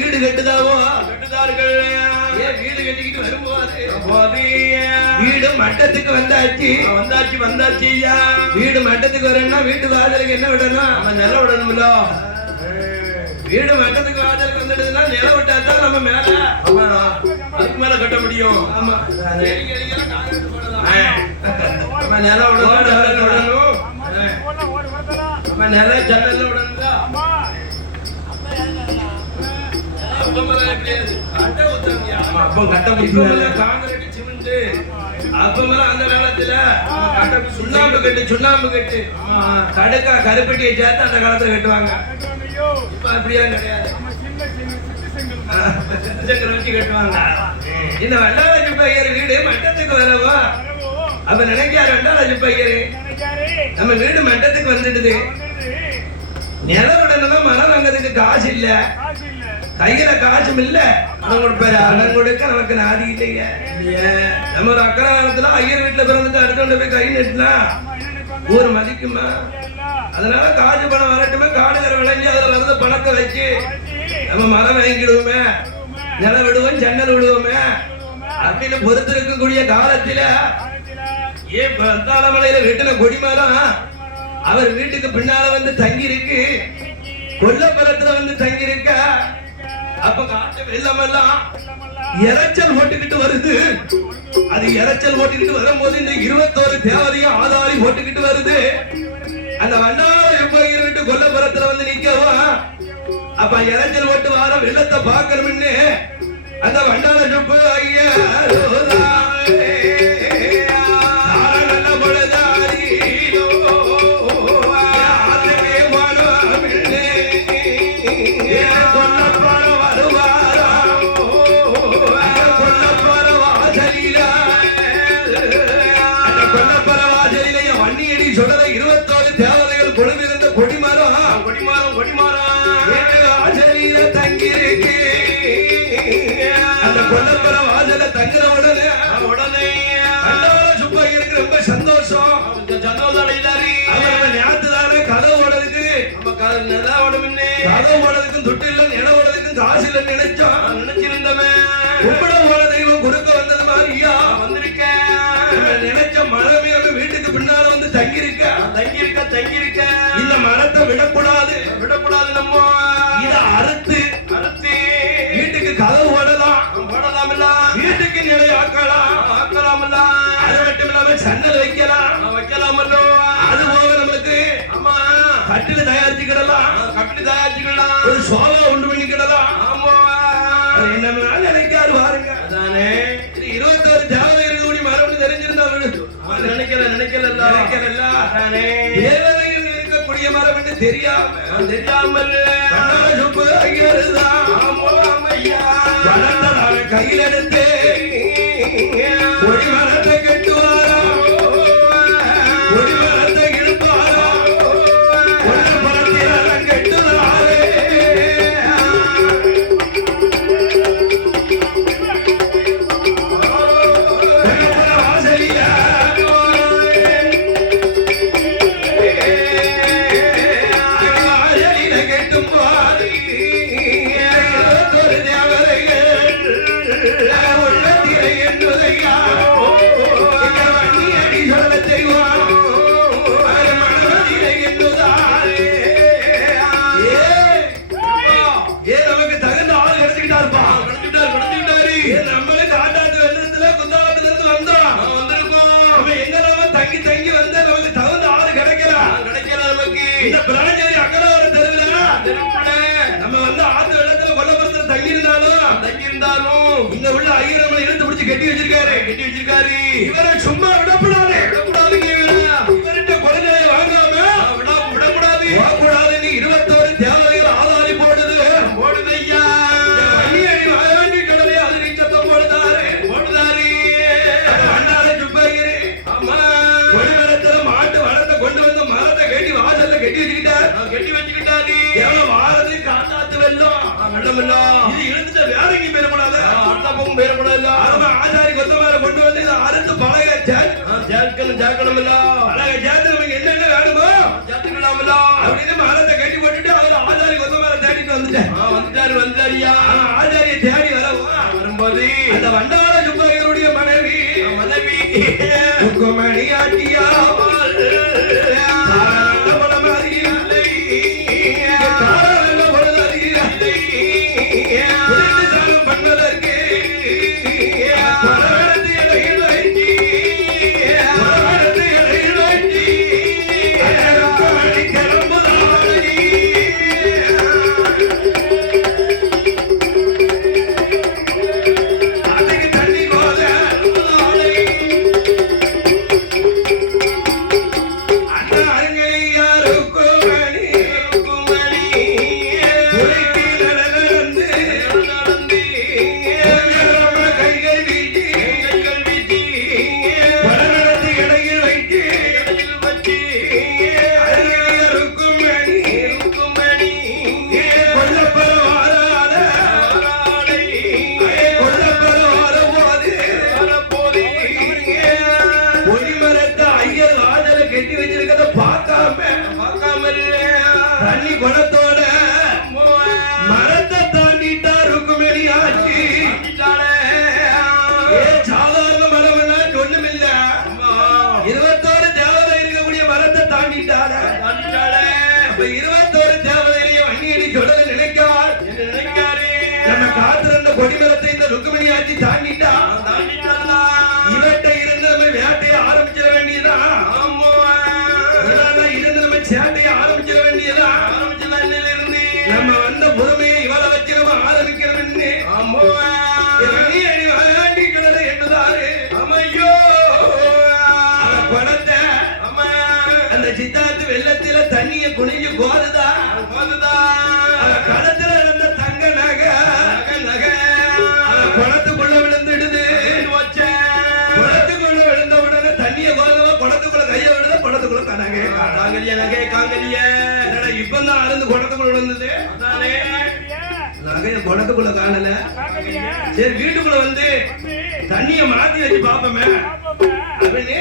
வீடு கட்டுதாவோ கட்டுதார்கள். ஏன் வீடு கட்டிக்கிட்டு வரும்போது போது வீடு மட்டத்துக்கு வந்தாச்சு வந்தாச்சு ஐயா. வீடு மட்டத்துக்கு வரணும்னா வீட்டு வாசலுக்கு என்ன விடணும் நம்ம நில விடணும்ல. வீடு மட்டத்துக்கு வாசலுக்கு வந்துடுதுன்னா நில விட்டா தான் நம்ம மேல ஆமா, அதுக்கு மேல கட்ட முடியும். ஆமா அதானே. எலிக்கெல்லாம் காங்கிரீட் போடலாம். நம்ம நில விடணும், ஜன்னல் விடணும். நம்ம நில ஜன்னல் விடணும்ல. அப்பமெல்லாம் கிடையாது. அட்டை ஊத்துறீங்க. ஆமா, அப்போ கட்ட இப்பமெல்லாம் முடியும். Concrete, cement. அப்பமெல்லாம் அந்த காலத்துல சுண்ணாம்பு கட்டு கடுக்கா கருப்பட்டியை சேர்த்து அந்த காலத்துல கட்டுவாங்க. இப்ப அப்படியெல்லாம் கிடையாது. செங்கல் வச்சு கட்டுவாங்க. இந்த வண்டாராஜு பையர் வீடு மட்டத்துக்கு வரவா அப்ப நினைக்காரு வண்டாராஜு பையரு நம்ம வீடு மட்டத்துக்கு வந்துடுது. நிலவுடனே மரம் வாங்கிறதுக்கு காசு இல்ல, கையில காசும் இல்ல, பணம் கொடுக்க நமக்கு நாதி இல்லைங்க. நம்ம ஒரு அக்கறை காலத்துல ஐயர் வீட்டுல பிறந்துட்டு அடுத்த போய் கை நட்டுனா ஊர் மதிக்குமா? அதனால காசு பணம் வரட்டுமே, காடுகிற விளைஞ்சி அதுல வந்து பணத்தை வச்சு நம்ம மரம் வாங்கிடுவோமே, நிலம் விடுவோம், ஜன்னல் விடுவோமே அப்படின்னு பொறுத்து இருக்கக்கூடிய காலத்துல ஏன் பத்தாளமலையில வீட்டுல கொடிமரம் அவர் வீட்டுக்கு பின்னால வந்து தங்கி இருக்கு, கொல்லப்புறத்துல வந்து தங்கி இருக்க. அப்ப காட்டு வெள்ளம் எல்லாம் இறைச்சல் ஓட்டுக்கிட்டு வருது. அது இறைச்சல் ஓட்டுக்கிட்டு வரும்போது இந்த 21 தேவதையும் ஆதாரி ஓட்டுக்கிட்டு வருது. அந்த வண்டாரம் எப்போ இருட்டு கொல்லப்புறத்துல வந்து நிக்கவா அப்ப இறைச்சல் ஓட்டு வார வெள்ளத்தை பார்க்கணும்னு அந்த வண்டார சொப்பு ஐயா கொல்லப்புற வாசல தங்குற உடனே சுப்பையருக்கு ரொம்ப சந்தோஷம் அடைந்தாரு. அவர் ஞாபகத்தானே கதை ஓடுறதுக்கு கதை ஓடுறதுக்கும் துட்டு இல்ல, நில ஓடுறதுக்கும் காசு இல்லைன்னு நினைச்சிருந்தவன் கும்பிட ஓட தெய்வம் குறுக்க வந்தது மாதிரியா வந்திருக்க. நினைச்ச மரமே அந்த வீட்டுக்கு பின்னால வந்து தங்கியிருக்க. இந்த மரத்தை விடக்கூடாது. நம்ம இதை அறுத்து வீட்டுக்கு கதவு ஓடலாம், வீட்டுக்கு நிலை ஆக்கலாம். அது மட்டும் இல்லாம சன்னல் வைக்கலாம். அது போக நமக்கு கட்டில தயாரிச்சுக்கிடலாம். ஒரு சோபா உண்டு பண்ணிக்கிடலாம். என்ன நினைக்காரு பாருங்க. 21 தேவை இருக்கக்கூடிய மரபு தெரிஞ்சிருந்தா நினைக்கல இருக்கக்கூடிய மரபு தெரியாமல் கையில் எடுத்து ஒரு மரத்தை கட்டுவாரா, ஒரு மரத்தை இழுப்பாரா, ஒரு மரத்தில் கட்டுவாரே. வாசலியா கெட்டும் பாரி தங்கி வந்து நமக்கு தகுந்த ஆளு கிடைக்கல நமக்கு. இந்த பிராஞ்சேரி அக்கடாவர தெருவுல நம்ம வந்து ஆத்து வெள்ளத்துல கொல்லப்புறத்துல தங்கி இருந்தாலும் இங்க உள்ள ஐயரம்மனை இழுத்து பிடிச்சு கட்டி வச்சிருக்காரு. இவரை சும்மா விடக்கூடாது. இவர்கிட்ட குழந்தையை வாங்காம விடக்கூடாது. 21 தேவைகள் ஆதாரி போடுது ஐயா. வாங்கி கடலை அது நீச்சத்தை போடுதாரு. வண்டார சுப்பையரு கொடிமரத்துல மாட்டு வளத்தை கொண்டு வந்து மரத்தை கட்டி வாசல்ல கட்டி வச்சுக்கிட்டாரு. வாரது காத்தாத்து வெள்ளம் இது இழுந்துட்ட வேற எங்கேயும் பேரக்கூடாது. ஆச்சாரி கொத்தமார கொண்டு வந்து இதை அறுத்து பழக சேர்க்கணும். பழக சேர்த்து நமக்கு என்னென்ன வேணுமோ சேர்த்துக்கலாமല്ലോ அப்படின்னு மரத்தை கட்டி போட்டுட்டு அவர் ஆச்சாரி கொத்தமார தேடிட்டு வந்துட்டேன். வந்தாரியா ஆச்சாரிய தேடி வரவா வரும்போது அந்த வண்டாள சுப்பையருடைய மனைவி மனைவி ருக்குமணி ஆட்டியா தண்ணி குடத்தோட மரத்தை தாண்டிட்டா ருக்குமணி ஆட்சி சாதாரண மரம் எல்லாம் ஒண்ணுமில்ல 21 தேவதை இருக்கக்கூடிய மரத்தை தாண்டிட்டாள 21 தேவதைய வன்னியடி சொல்ல நினைக்கார் நம்ம காத்திருந்த கொடிமரத்தை இந்த ருக்குமணி ஆட்சி தாண்டிட்டா இவற்றை இருந்து நம்ம வேட்டையை ஆரம்பிச்சிட வேண்டியதான் இருந்து நம்ம சேட்டையை ஆரம்பிச்சிட வேண்டியதான் நம்ம வந்த பொறுமையை இவளை வச்சு நம்ம ஆரம்பிக்கிறோம் என்னதாரு அமையோ பணத்தை அந்த சித்தாத்து வெள்ளத்தில தண்ணிய குனிஞ்சு போதுதா கடத்துல இருந்த தங்க நகை குளத்துக்குள்ள விழுந்துடுது குளத்துக்குள்ள விழுந்த உடனே தண்ணிய போதவா குளத்துக்குள்ள கைய விடுத குளத்துக்குள்ள நகை காங்கலிய இப்பதான் அருந்து குளத்துக்குள்ள விழுந்தது நகைய குளத்துக்குள்ள காணல சரி வீட்டுக்குள்ள வந்து தண்ணிய மாத்தி வச்சு பாப்போமே அப்படின்னு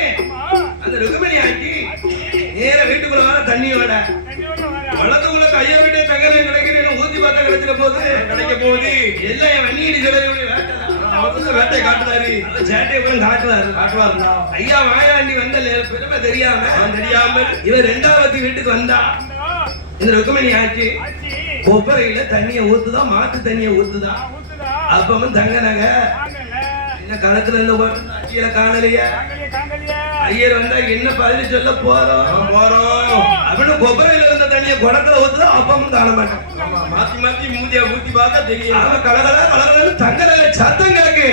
அந்த ருக்குமணி ஆக்கி நேர வீட்டுக்குள்ள வர தண்ணியோட குளத்துக்குள்ள கைய விட்டு தங்கலை கிடைக்கிறேன் ஊத்தி பார்த்தா கிடைச்சிட போகுது கிடைக்க போகுது எல்லாம் என் வன்னியடி சிலருடைய வேட்டை காட்டுறாரு சேட்டையை போய் காட்டுவாரு ஐயா வாயாண்டி வந்த பெருமை தெரியாம இவர் 2வது வீட்டுக்கு வந்தா இந்த ருக்குமணி ஆச்சு கொப்பரையில தண்ணிய ஊத்துதா மாட்டு தண்ணிய ஊத்துதா அப்பவும் தங்க நகை என்ன களத்துல இருந்து அச்சியில காணலையா ஐயர் வந்தா என்ன பதில் சொல்ல போறோம் அப்படின்னு கொப்பரையில இருந்த தண்ணிய குடத்துல ஊத்துதா அப்பவும் காண மாட்டேன் மாத்தி மூதியா ஊத்தி பார்த்தா தெரியும் அவன் கலகல தங்க நகை சத்தம் கேக்கு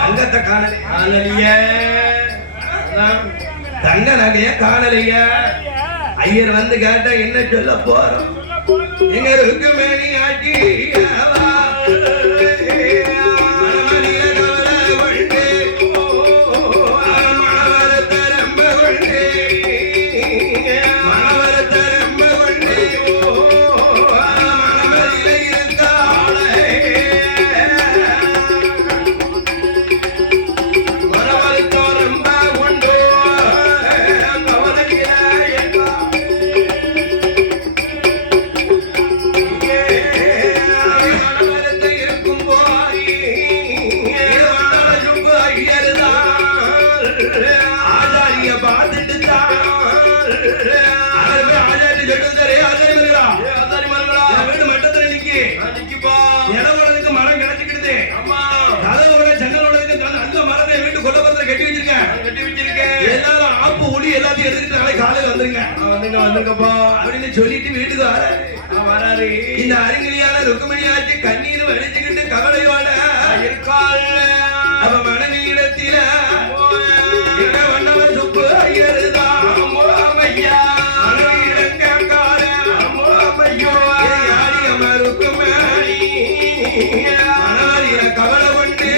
தங்கத்தை காணலையா தங்க நகைய காணலையா ஐயர் வந்து கேட்டா என்ன சொல்ல போறோம் எங்க ருக்குமணி ஆட்சி எல்லாத்தையும் எடுத்துட்டு நாளை காலையில வந்துருங்கப்பா அப்படின்னு சொல்லிட்டு வீட்டுக்கு வராரு இந்த அறிஞலியான ருக்குமணி ஆட்சி கண்ணீர் வலிச்சுக்கிட்டு கவலையோட இருக்காள் அவ மனைவி இடத்தில வண்ணவர் சுப்பு ஐயருதான் கவலை கொண்டு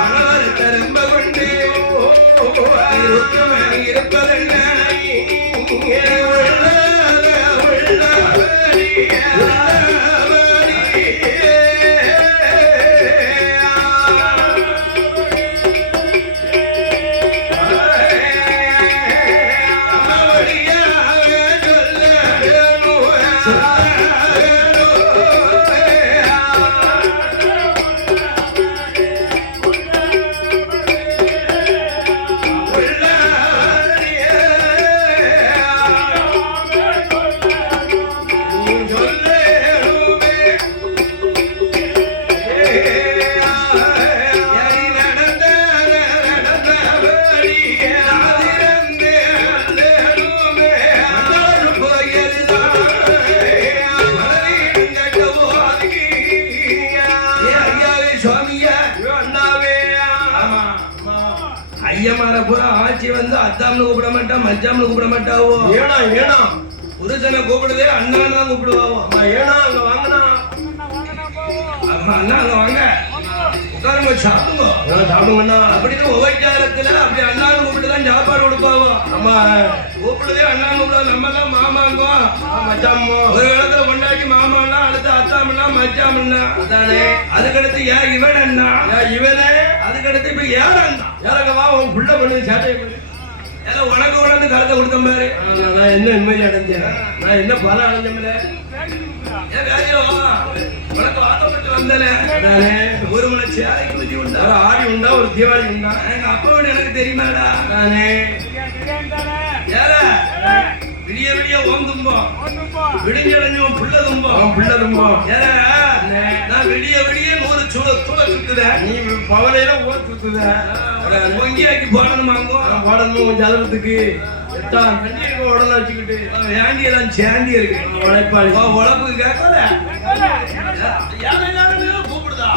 மனவர் தரம்ப கொண்டு இருப்பதல்ல ஐயமார பூரா ஆட்சி வந்து அத்தாம்னு கூப்பிட மாட்டா மச்சாம்னு கூப்பிட மாட்டாவோ. ஏனா புருஷனை கூப்பிடுதே அண்ணான்னு தான் கூப்பிடுவாவோ. அம்மா ஏனா அங்க வாங்கினா அம்மா அண்ணா அங்க வாங்க உட்காருங்க சாப்பிடுங்க சாப்பிடுங்கண்ணா அப்படின்னு உபச்சாரத்துல அப்படி அண்ணான்னு கூப்பிட்டு தான் சாப்பாடு கொடுப்பாவோ. அம்மா கூப்பிடுதே அண்ணான்னு கூப்பிடுவோம். நம்ம எல்லாம் மாமாங்கோ மச்சாமோ ஒரு காலத்துல கொண்டாடி மாமாண்ணா அடுத்து அத்தாமண்ணா மச்சாமண்ணா அதானே. அதுக்கடுத்து ஏன் இவன் அண்ணா இவனே அதுக்கடுத்து இப்ப ஏறண்ணா யாரங்க வா உன் புள்ள பண்ணு சேட்டையை பண்ணு. ஏதோ உனக்கு உணர்ந்து கருத்தை கொடுத்த மாதிரி நான் என்ன நிம்மதி அடைஞ்சேன், நான் என்ன பலம் அடைஞ்சமில்ல. ஏன் வேலையோ உனக்கு வாக்கப்பட்டு வந்தேனே ஒரு மணி சேலைக்கு விதி உண்டா ஒரு ஆடி உண்டா ஒரு தீபாவளி உண்டா எங்க அப்பாவோட எனக்கு தெரியுமாடா. நானே ஏற விடிய விடிய ஓம் தும்போம் விடிஞ்சடைஞ்சோம் புள்ள தும்போம் அவன் பிள்ளை தும்போம். ஏற நான் விடிய விடிய 100 தூள சுத்துதேன். நீ பவலையில ஓர் சுத்துத பொங்கியாக்கி போடணுமாங்கோ பாடணும் உன் ஜாதகத்துக்கு எட்டாம் கண்டி இருக்க உடனே வச்சுக்கிட்டு வேண்டியெல்லாம் சேண்டி இருக்கு உழைப்பாளி உழப்புக்கு கேட்கல கூப்பிடுதா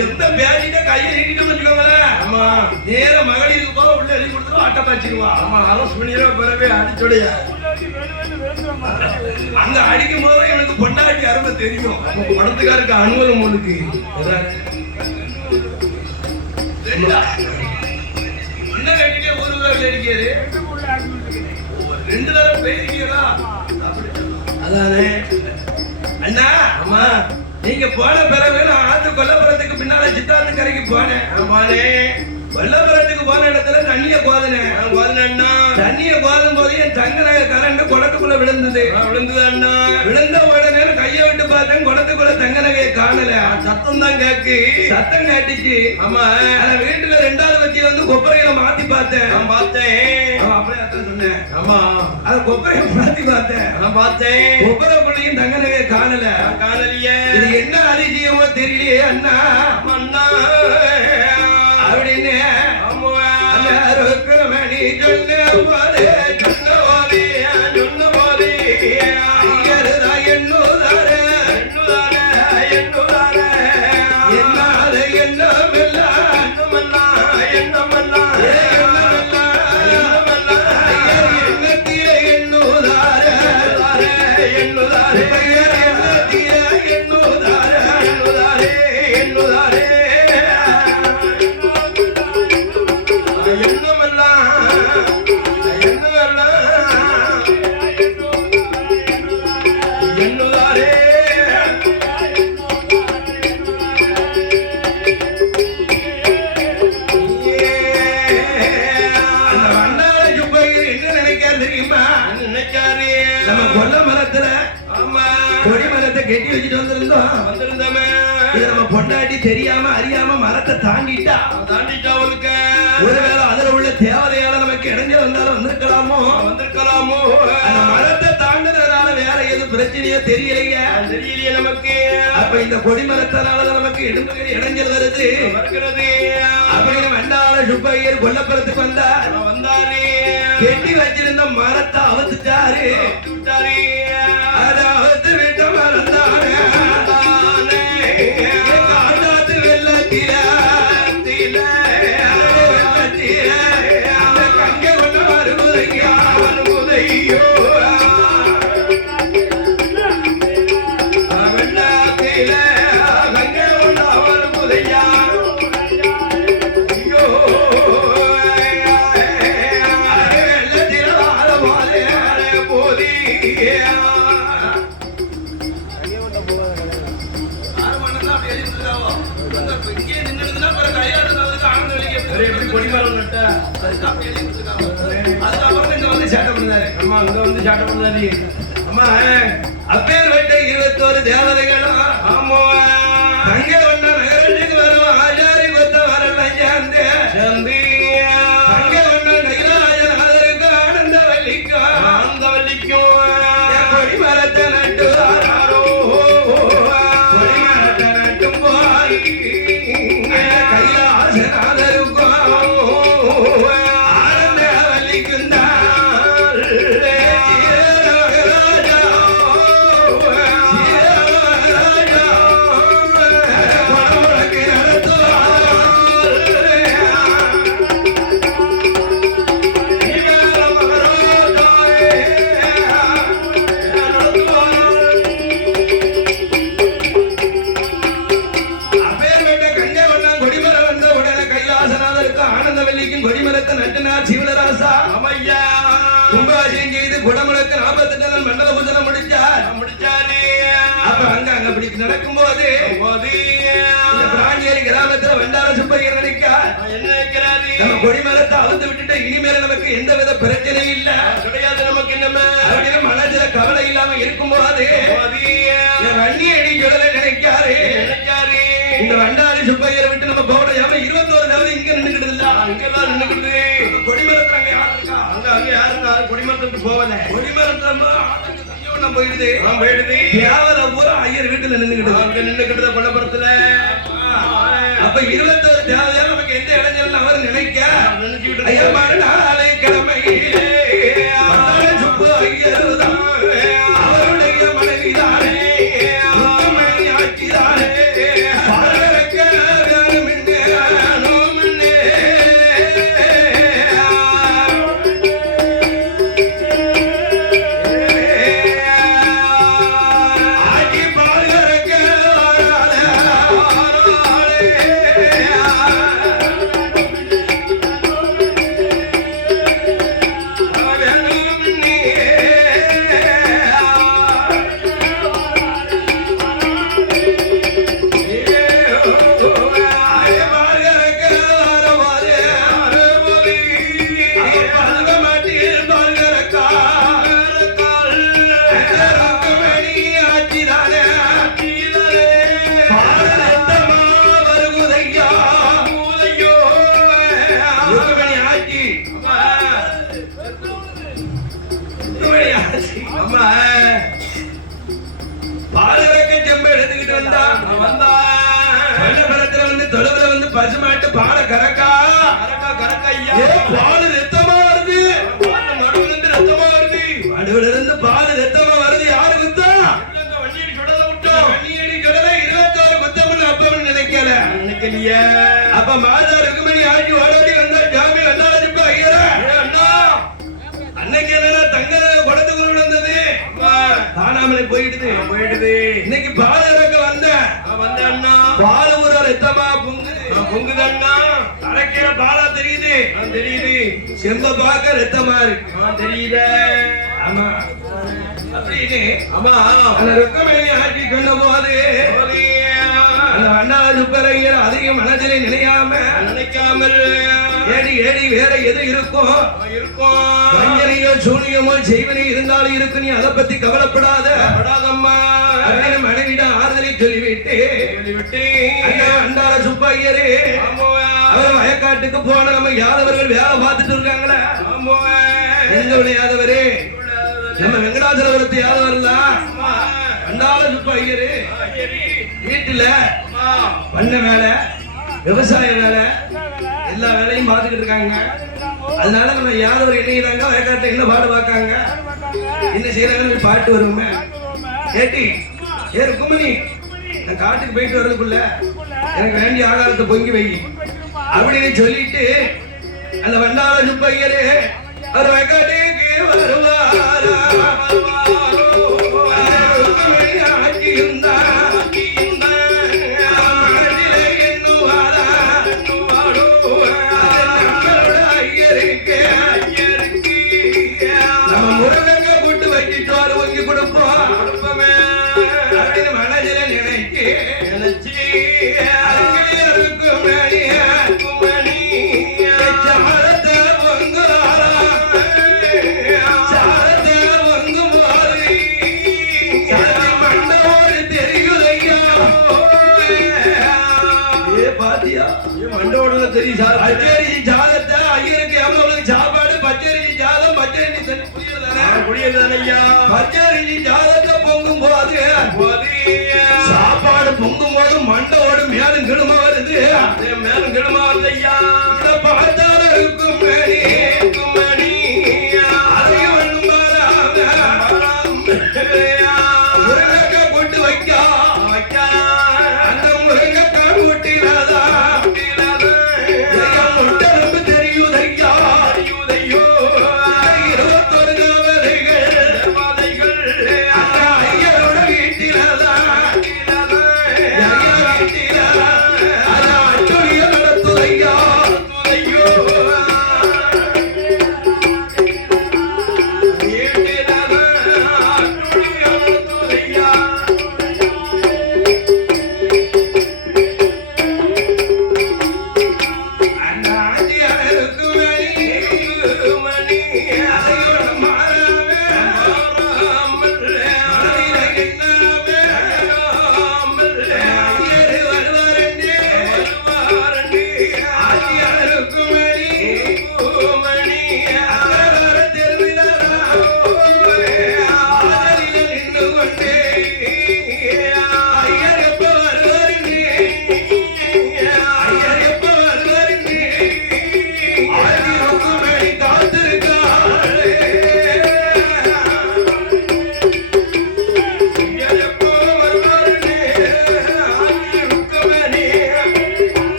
எந்த பேசிட்ட கையை நீட்டிட்டு வச்சுக்கோங்களேன். ஆமா நேர மகளிருக்கு போக உள்ள எழுதி கொடுத்துருவா அட்டை பாய்ச்சிருவா. ஆமா அரசு பண்ணிடுற பிறகு அடிச்சுடைய அங்க அடிக்கும் போது எனக்கு பொண்டாட்டி அருமை தெரியும். படத்துக்காருக்கு அனுகூலம் உனக்கு என்ன கட்டிட்டே ஒரு ரூபாய் அடிக்காது 2 தடவை பேசிக்கிறா அதானே. அண்ணா ஆமா நீங்க போன பிறகு நான் ஆத்து கொல்லப்புறத்துக்கு பின்னால சித்தாத்து கரைக்கு போனேன். ஆமானே கொல்லப்புறத்துக்கு போன இடத்துல தண்ணிய கோதனேன். அண்ணா தண்ணிய கோதும் போது என் தங்க நகை கரண்ட் குடத்துக்குள்ள விழுந்தது. விழுந்தது அண்ணா. விழுந்த உடனே கையை விட்டு பார்த்தேன் குடத்துக்குள்ள தங்க நகையை காணல. சத்தம் தான் கேக்கு சத்தம் கேட்டுச்சு. ஆமா வீட்டுல 2வது வச்சியை வந்து கொப்பரையில மாத்தி பார்த்தேன். நான் பார்த்தேன். அப்படியே அதான் சொன்னேன். ஆமா அது கொப்பரையை மாத்தி பார்த்தேன். நான் பார்த்தேன். கொப்பரைக்குள்ளையும் தங்க நகையை காணல. காணலையே. இது என்ன அதிசயமோ தெரியலையே அண்ணா அண்ணா அப்படின்னு மணி சொல்ல போதே சொன்ன போதே சொன்ன போதே ஐயருதா எண்ணுதார எண்ணுதார என்னாத எண்ணமெல்ல எண்ணமெல்ல எண்ணத்தில எண்ணுதார எண்ணுதார எண்ணத்தில எண்ணுதார எண்ணுதாரே எண்ணுதாரே கெட்டி வச்சுட்டு வந்திருந்தோம். நம்ம பொண்டாட்டி தெரியாம அறியாம மரத்தை தாண்டிட்டா அவளுக்கு ஒருவேளை அதுல உள்ள தேவதையால நமக்கு இடைஞ்சல் வந்தாலும் வந்திருக்கலாமோ அந்த மரத்தை தாண்டினதுனால வேற எதுவும் பிரச்சனையோ தெரியலைங்க தெரியலையே நமக்கு. அப்ப இந்த கொடிமரத்தினால நமக்கு இடைஞ்சல் வருது அப்படின்னு வண்டாள சுப்பையர் கொல்லப்புறத்துக்கு வந்தாரு. கெட்டி வச்சிருந்த மரத்தை அவுத்துட்டாரு. அதை அவுத்து விட்ட மரம் தானே காட்டாத்து வெள்ளத்தில கங்க கொண்டு வருவதையோ வெள்ளத்தில கங்க கொண்டு வருவதையா வெள்ளத்தில வாழ போதே அப்பேர் வெட்ட 21 தேவதைகளும் அங்க வந்த நகரத்துக்கு வரும் ஆச்சாரி கொத்த வரலாம் சேர்ந்து அங்க வந்த கைலாயநாதருக்கு ஆனந்த வல்லிக்கும் கொடி மரத்தை நட்டு கொடி மரத்தை நட்டும் போய் கைலாசநாதருக்கும் ஆனந்த வல்லிக்கும் தான் நடத்துவார் இப்படி நடக்கும்போது இந்த பிராணியரி கிராமத்துல வண்டார சுப்பையர் நினைக்கா என்ன நினைக்கிறாரு? நம்ம கொடிமரத்தை அவுத்து விட்டுட்டு இனிமேல நமக்கு எந்த வித பிரச்சனையும் இல்ல கிடையாது நமக்கு என்னமே அப்படின்னு மனசுல கவலை இல்லாம இருக்கும்போது இந்த வன்னியடி சொல்லல நினைக்காரு நினைக்காரு. இந்த வண்டாரி சுப்பையரை விட்டு நம்ம போடையாம 21வது இங்க நின்னுக்கிட்டு இல்ல அங்கெல்லாம் நின்னுக்கிட்டு கொடிமரத்துல அங்க யாரு இருக்கா? அங்க யாருங்க கொடிமரத்துக்கு போகல. கொடிமரத்துல தஞ்சோனம் போயிடுது. போயிடுது. தேவதை பூரா ஐயர் வீட்டுல நின்னுக்கிட்டு அங்க நின்னுக்கிட்டு கொல்லப்புறத்துல. அப்ப 21 தேவையா நமக்கு எந்த இடைஞ்சல் அவர் நினைக்க நினைச்சுக்கிட்டு ஐயா மறுநாளை கிழமையிலே வந்தார சுப்பு ஐயருதான் அவருடைய மனைவிதானே ருக்மணி ஆட்சிதானே பார்வரக்க வேணுமென்றே வேணுமென்றே ஆட்சி பார்வரக்க பசுமாட்டு பால கறக்கா பால் ரத்தமா வருது. நடுவுல இருந்து ரத்தமா வருது. நடுவுல இருந்து பால் ரத்தமா வருது. யாரு குத்தா? வண்டியை சுடல விட்டோம். வண்டியடி கடலை 21 குத்தம்னு அப்பன்னு நினைக்கல. நினைக்கலையே. அப்ப மாதா ருக்மணி ஆட்சி ஓடோடி வந்தா ஜாமி வந்தாலும் இப்ப ஐயரா அண்ணா அன்னைக்கு என்ன தங்க குடத்துக்குள்ள வந்தது காணாமலே போயிடுது. இன்னைக்கு பால் இறக்க வந்த அண்ணா பால் ஊரா ரத்தமா பொங்குது. பொங்குது அண்ணா. அரைக்கிற பாலா தெரியுது. தெரியுது. செம்ப பார்க்க ரத்தமா இருக்கு. தெரியுத. ஆமா அப்படின்னு ஆமா அந்த ருக்மணி ஆட்சி கொண்ட போது அந்த வண்டார சுப்பரையர் அதிக மனதிலே நினைக்காமல் ஏடி ஏடி வேற எது இருக்கும் வஞ்சனையோ சூனியமோ செய்வனே இருந்தாலும் இருக்கு. நீ அதை பத்தி கவலைப்படாத அப்படின்னு மனைவிடம் ஆறுதலை சொல்லிவிட்டு வண்டார சுப்பையரே அவர் வயக்காட்டுக்கு போன நம்ம யாதவர்கள் வேலை பார்த்துட்டு இருக்காங்களே எங்க யாதவரே நம்ம வெங்கடாச்சலபுரத்து யாதவர் தான் வண்டார சுப்பையரு வீட்டுல பண்ண வேலை விவசாய வேலை எல்லா வேலையும் பார்த்துக்கிட்டு இருக்காங்க. அதனால நம்ம யாதவர் என்ன செய்யறாங்க வயக்காட்டுல என்ன பாடு பார்க்காங்க என்ன செய்யறாங்கன்னு பாட்டு வருவோமே கேட்டி ஏ ருக்மணி நான் காட்டுக்கு போயிட்டு வர்றதுக்குள்ள எனக்கு வேண்டிய ஆகாரத்தை பொங்கி வை அப்படின்னு சொல்லிட்டு அந்த வண்டார சுப்பையரு அவர் வயக்காட்டுக்கு வருவாரா நம்ம முருகங்க கூட்டு வச்சுட்டு வாங்கி கொடுப்போம் அப்படின்னு மனதில நினைச்சு பச்சரிசி ஜாதத்தை ஐயருக்கு எவ்வளவு சாப்பாடு பச்சரிசி ஜாதம் பச்சரிசி தண்ணி புரியதானையா பச்சரிசி ஜாதத்தை பொங்கும் போது சாப்பாடு பொங்கும் போது மண்டோடு மேலும் கிடுமா வருது மேலும் கிடுமா வருது ஐயா இதை பார்த்தாலும் இருக்கும் மணி அதையும் முருங்கக்கா போட்டு வைக்க அந்த முருங்கக்கா கூட்டினாதா தெரியுதையா 21 தேவதைகள்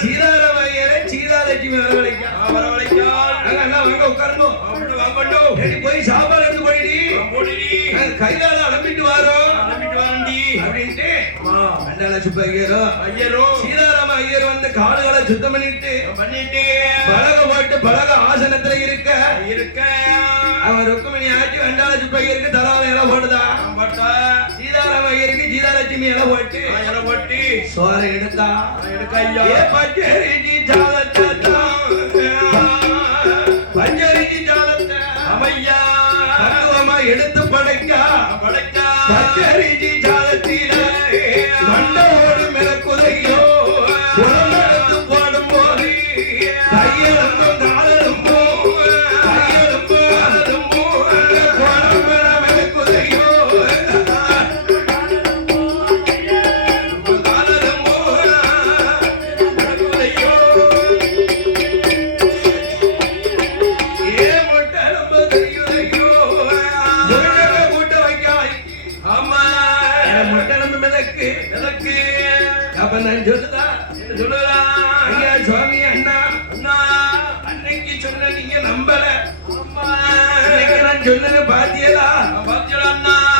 சீதாராம ஐயரை சீதாலட்சுமி வரவழைக்கான். அண்ணா வாங்க உட்காருங்க. ஏடி போய் சாப்பாடு எடுத்து போயிடி. கையால அலம்பிட்டு வாரோம் அப்படின்ட்டு அண்ணால சுப்ப ஐயரும் சீதாராம ஐயர் வந்து காடுகளை சுத்தம் பண்ணிட்டு பலக போட்டு பலக ஆசனத்துல இருக்க அவன் ருக்குமணி ஆட்சி அண்டால சுப்ப ஐயருக்கு தலால இலை போடுதா. சீதாராம ஐயருக்கு சீதாலட்சுமி இலை போட்டு சோற எடுத்தா. ஏ பச்சரிசி ஜாதத்தா பஞ்சரிசி ஜாதத்தை அமையா தத்துவமா எடுத்து படைக்கா பச்சரிசி ஜாதத்தில மண்டோடு மிளக்குதையோ உடம்பெடுத்து போடும் போது கையெழும்பும் காலெழும்பும் காலெழும்பும் உடம்பெட மிளக்குதையோ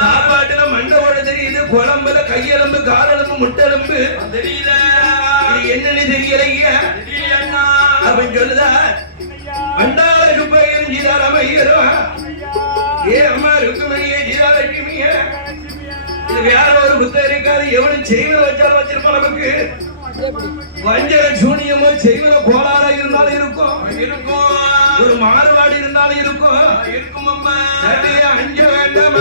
சாப்பாட்டுல மண்டோட தெரியுது, குழம்புல கையெலும்பு காலெலும்பு முட்டெலும்பு தெரியல, என்னன்னு தெரியலைங்க அப்படின்னு சொல்லுதா. அண்டாள சுப்பையன் சீதாராம ஐயரும் ஏ அம்மா ருக்குமணியே சீதாலட்சுமிய இது வேற ஒரு புத்தகம் இருக்காது. எவனும் செய்வன வச்சாலும் வச்சிருப்போம். நமக்கு வஞ்சர சூனியமோ செய்வன கோளாறு இருந்தாலும் இருக்கும், ஒரு மாறுபாடு இருந்தாலும் இருக்கும். அஞ்ச வேண்டாம்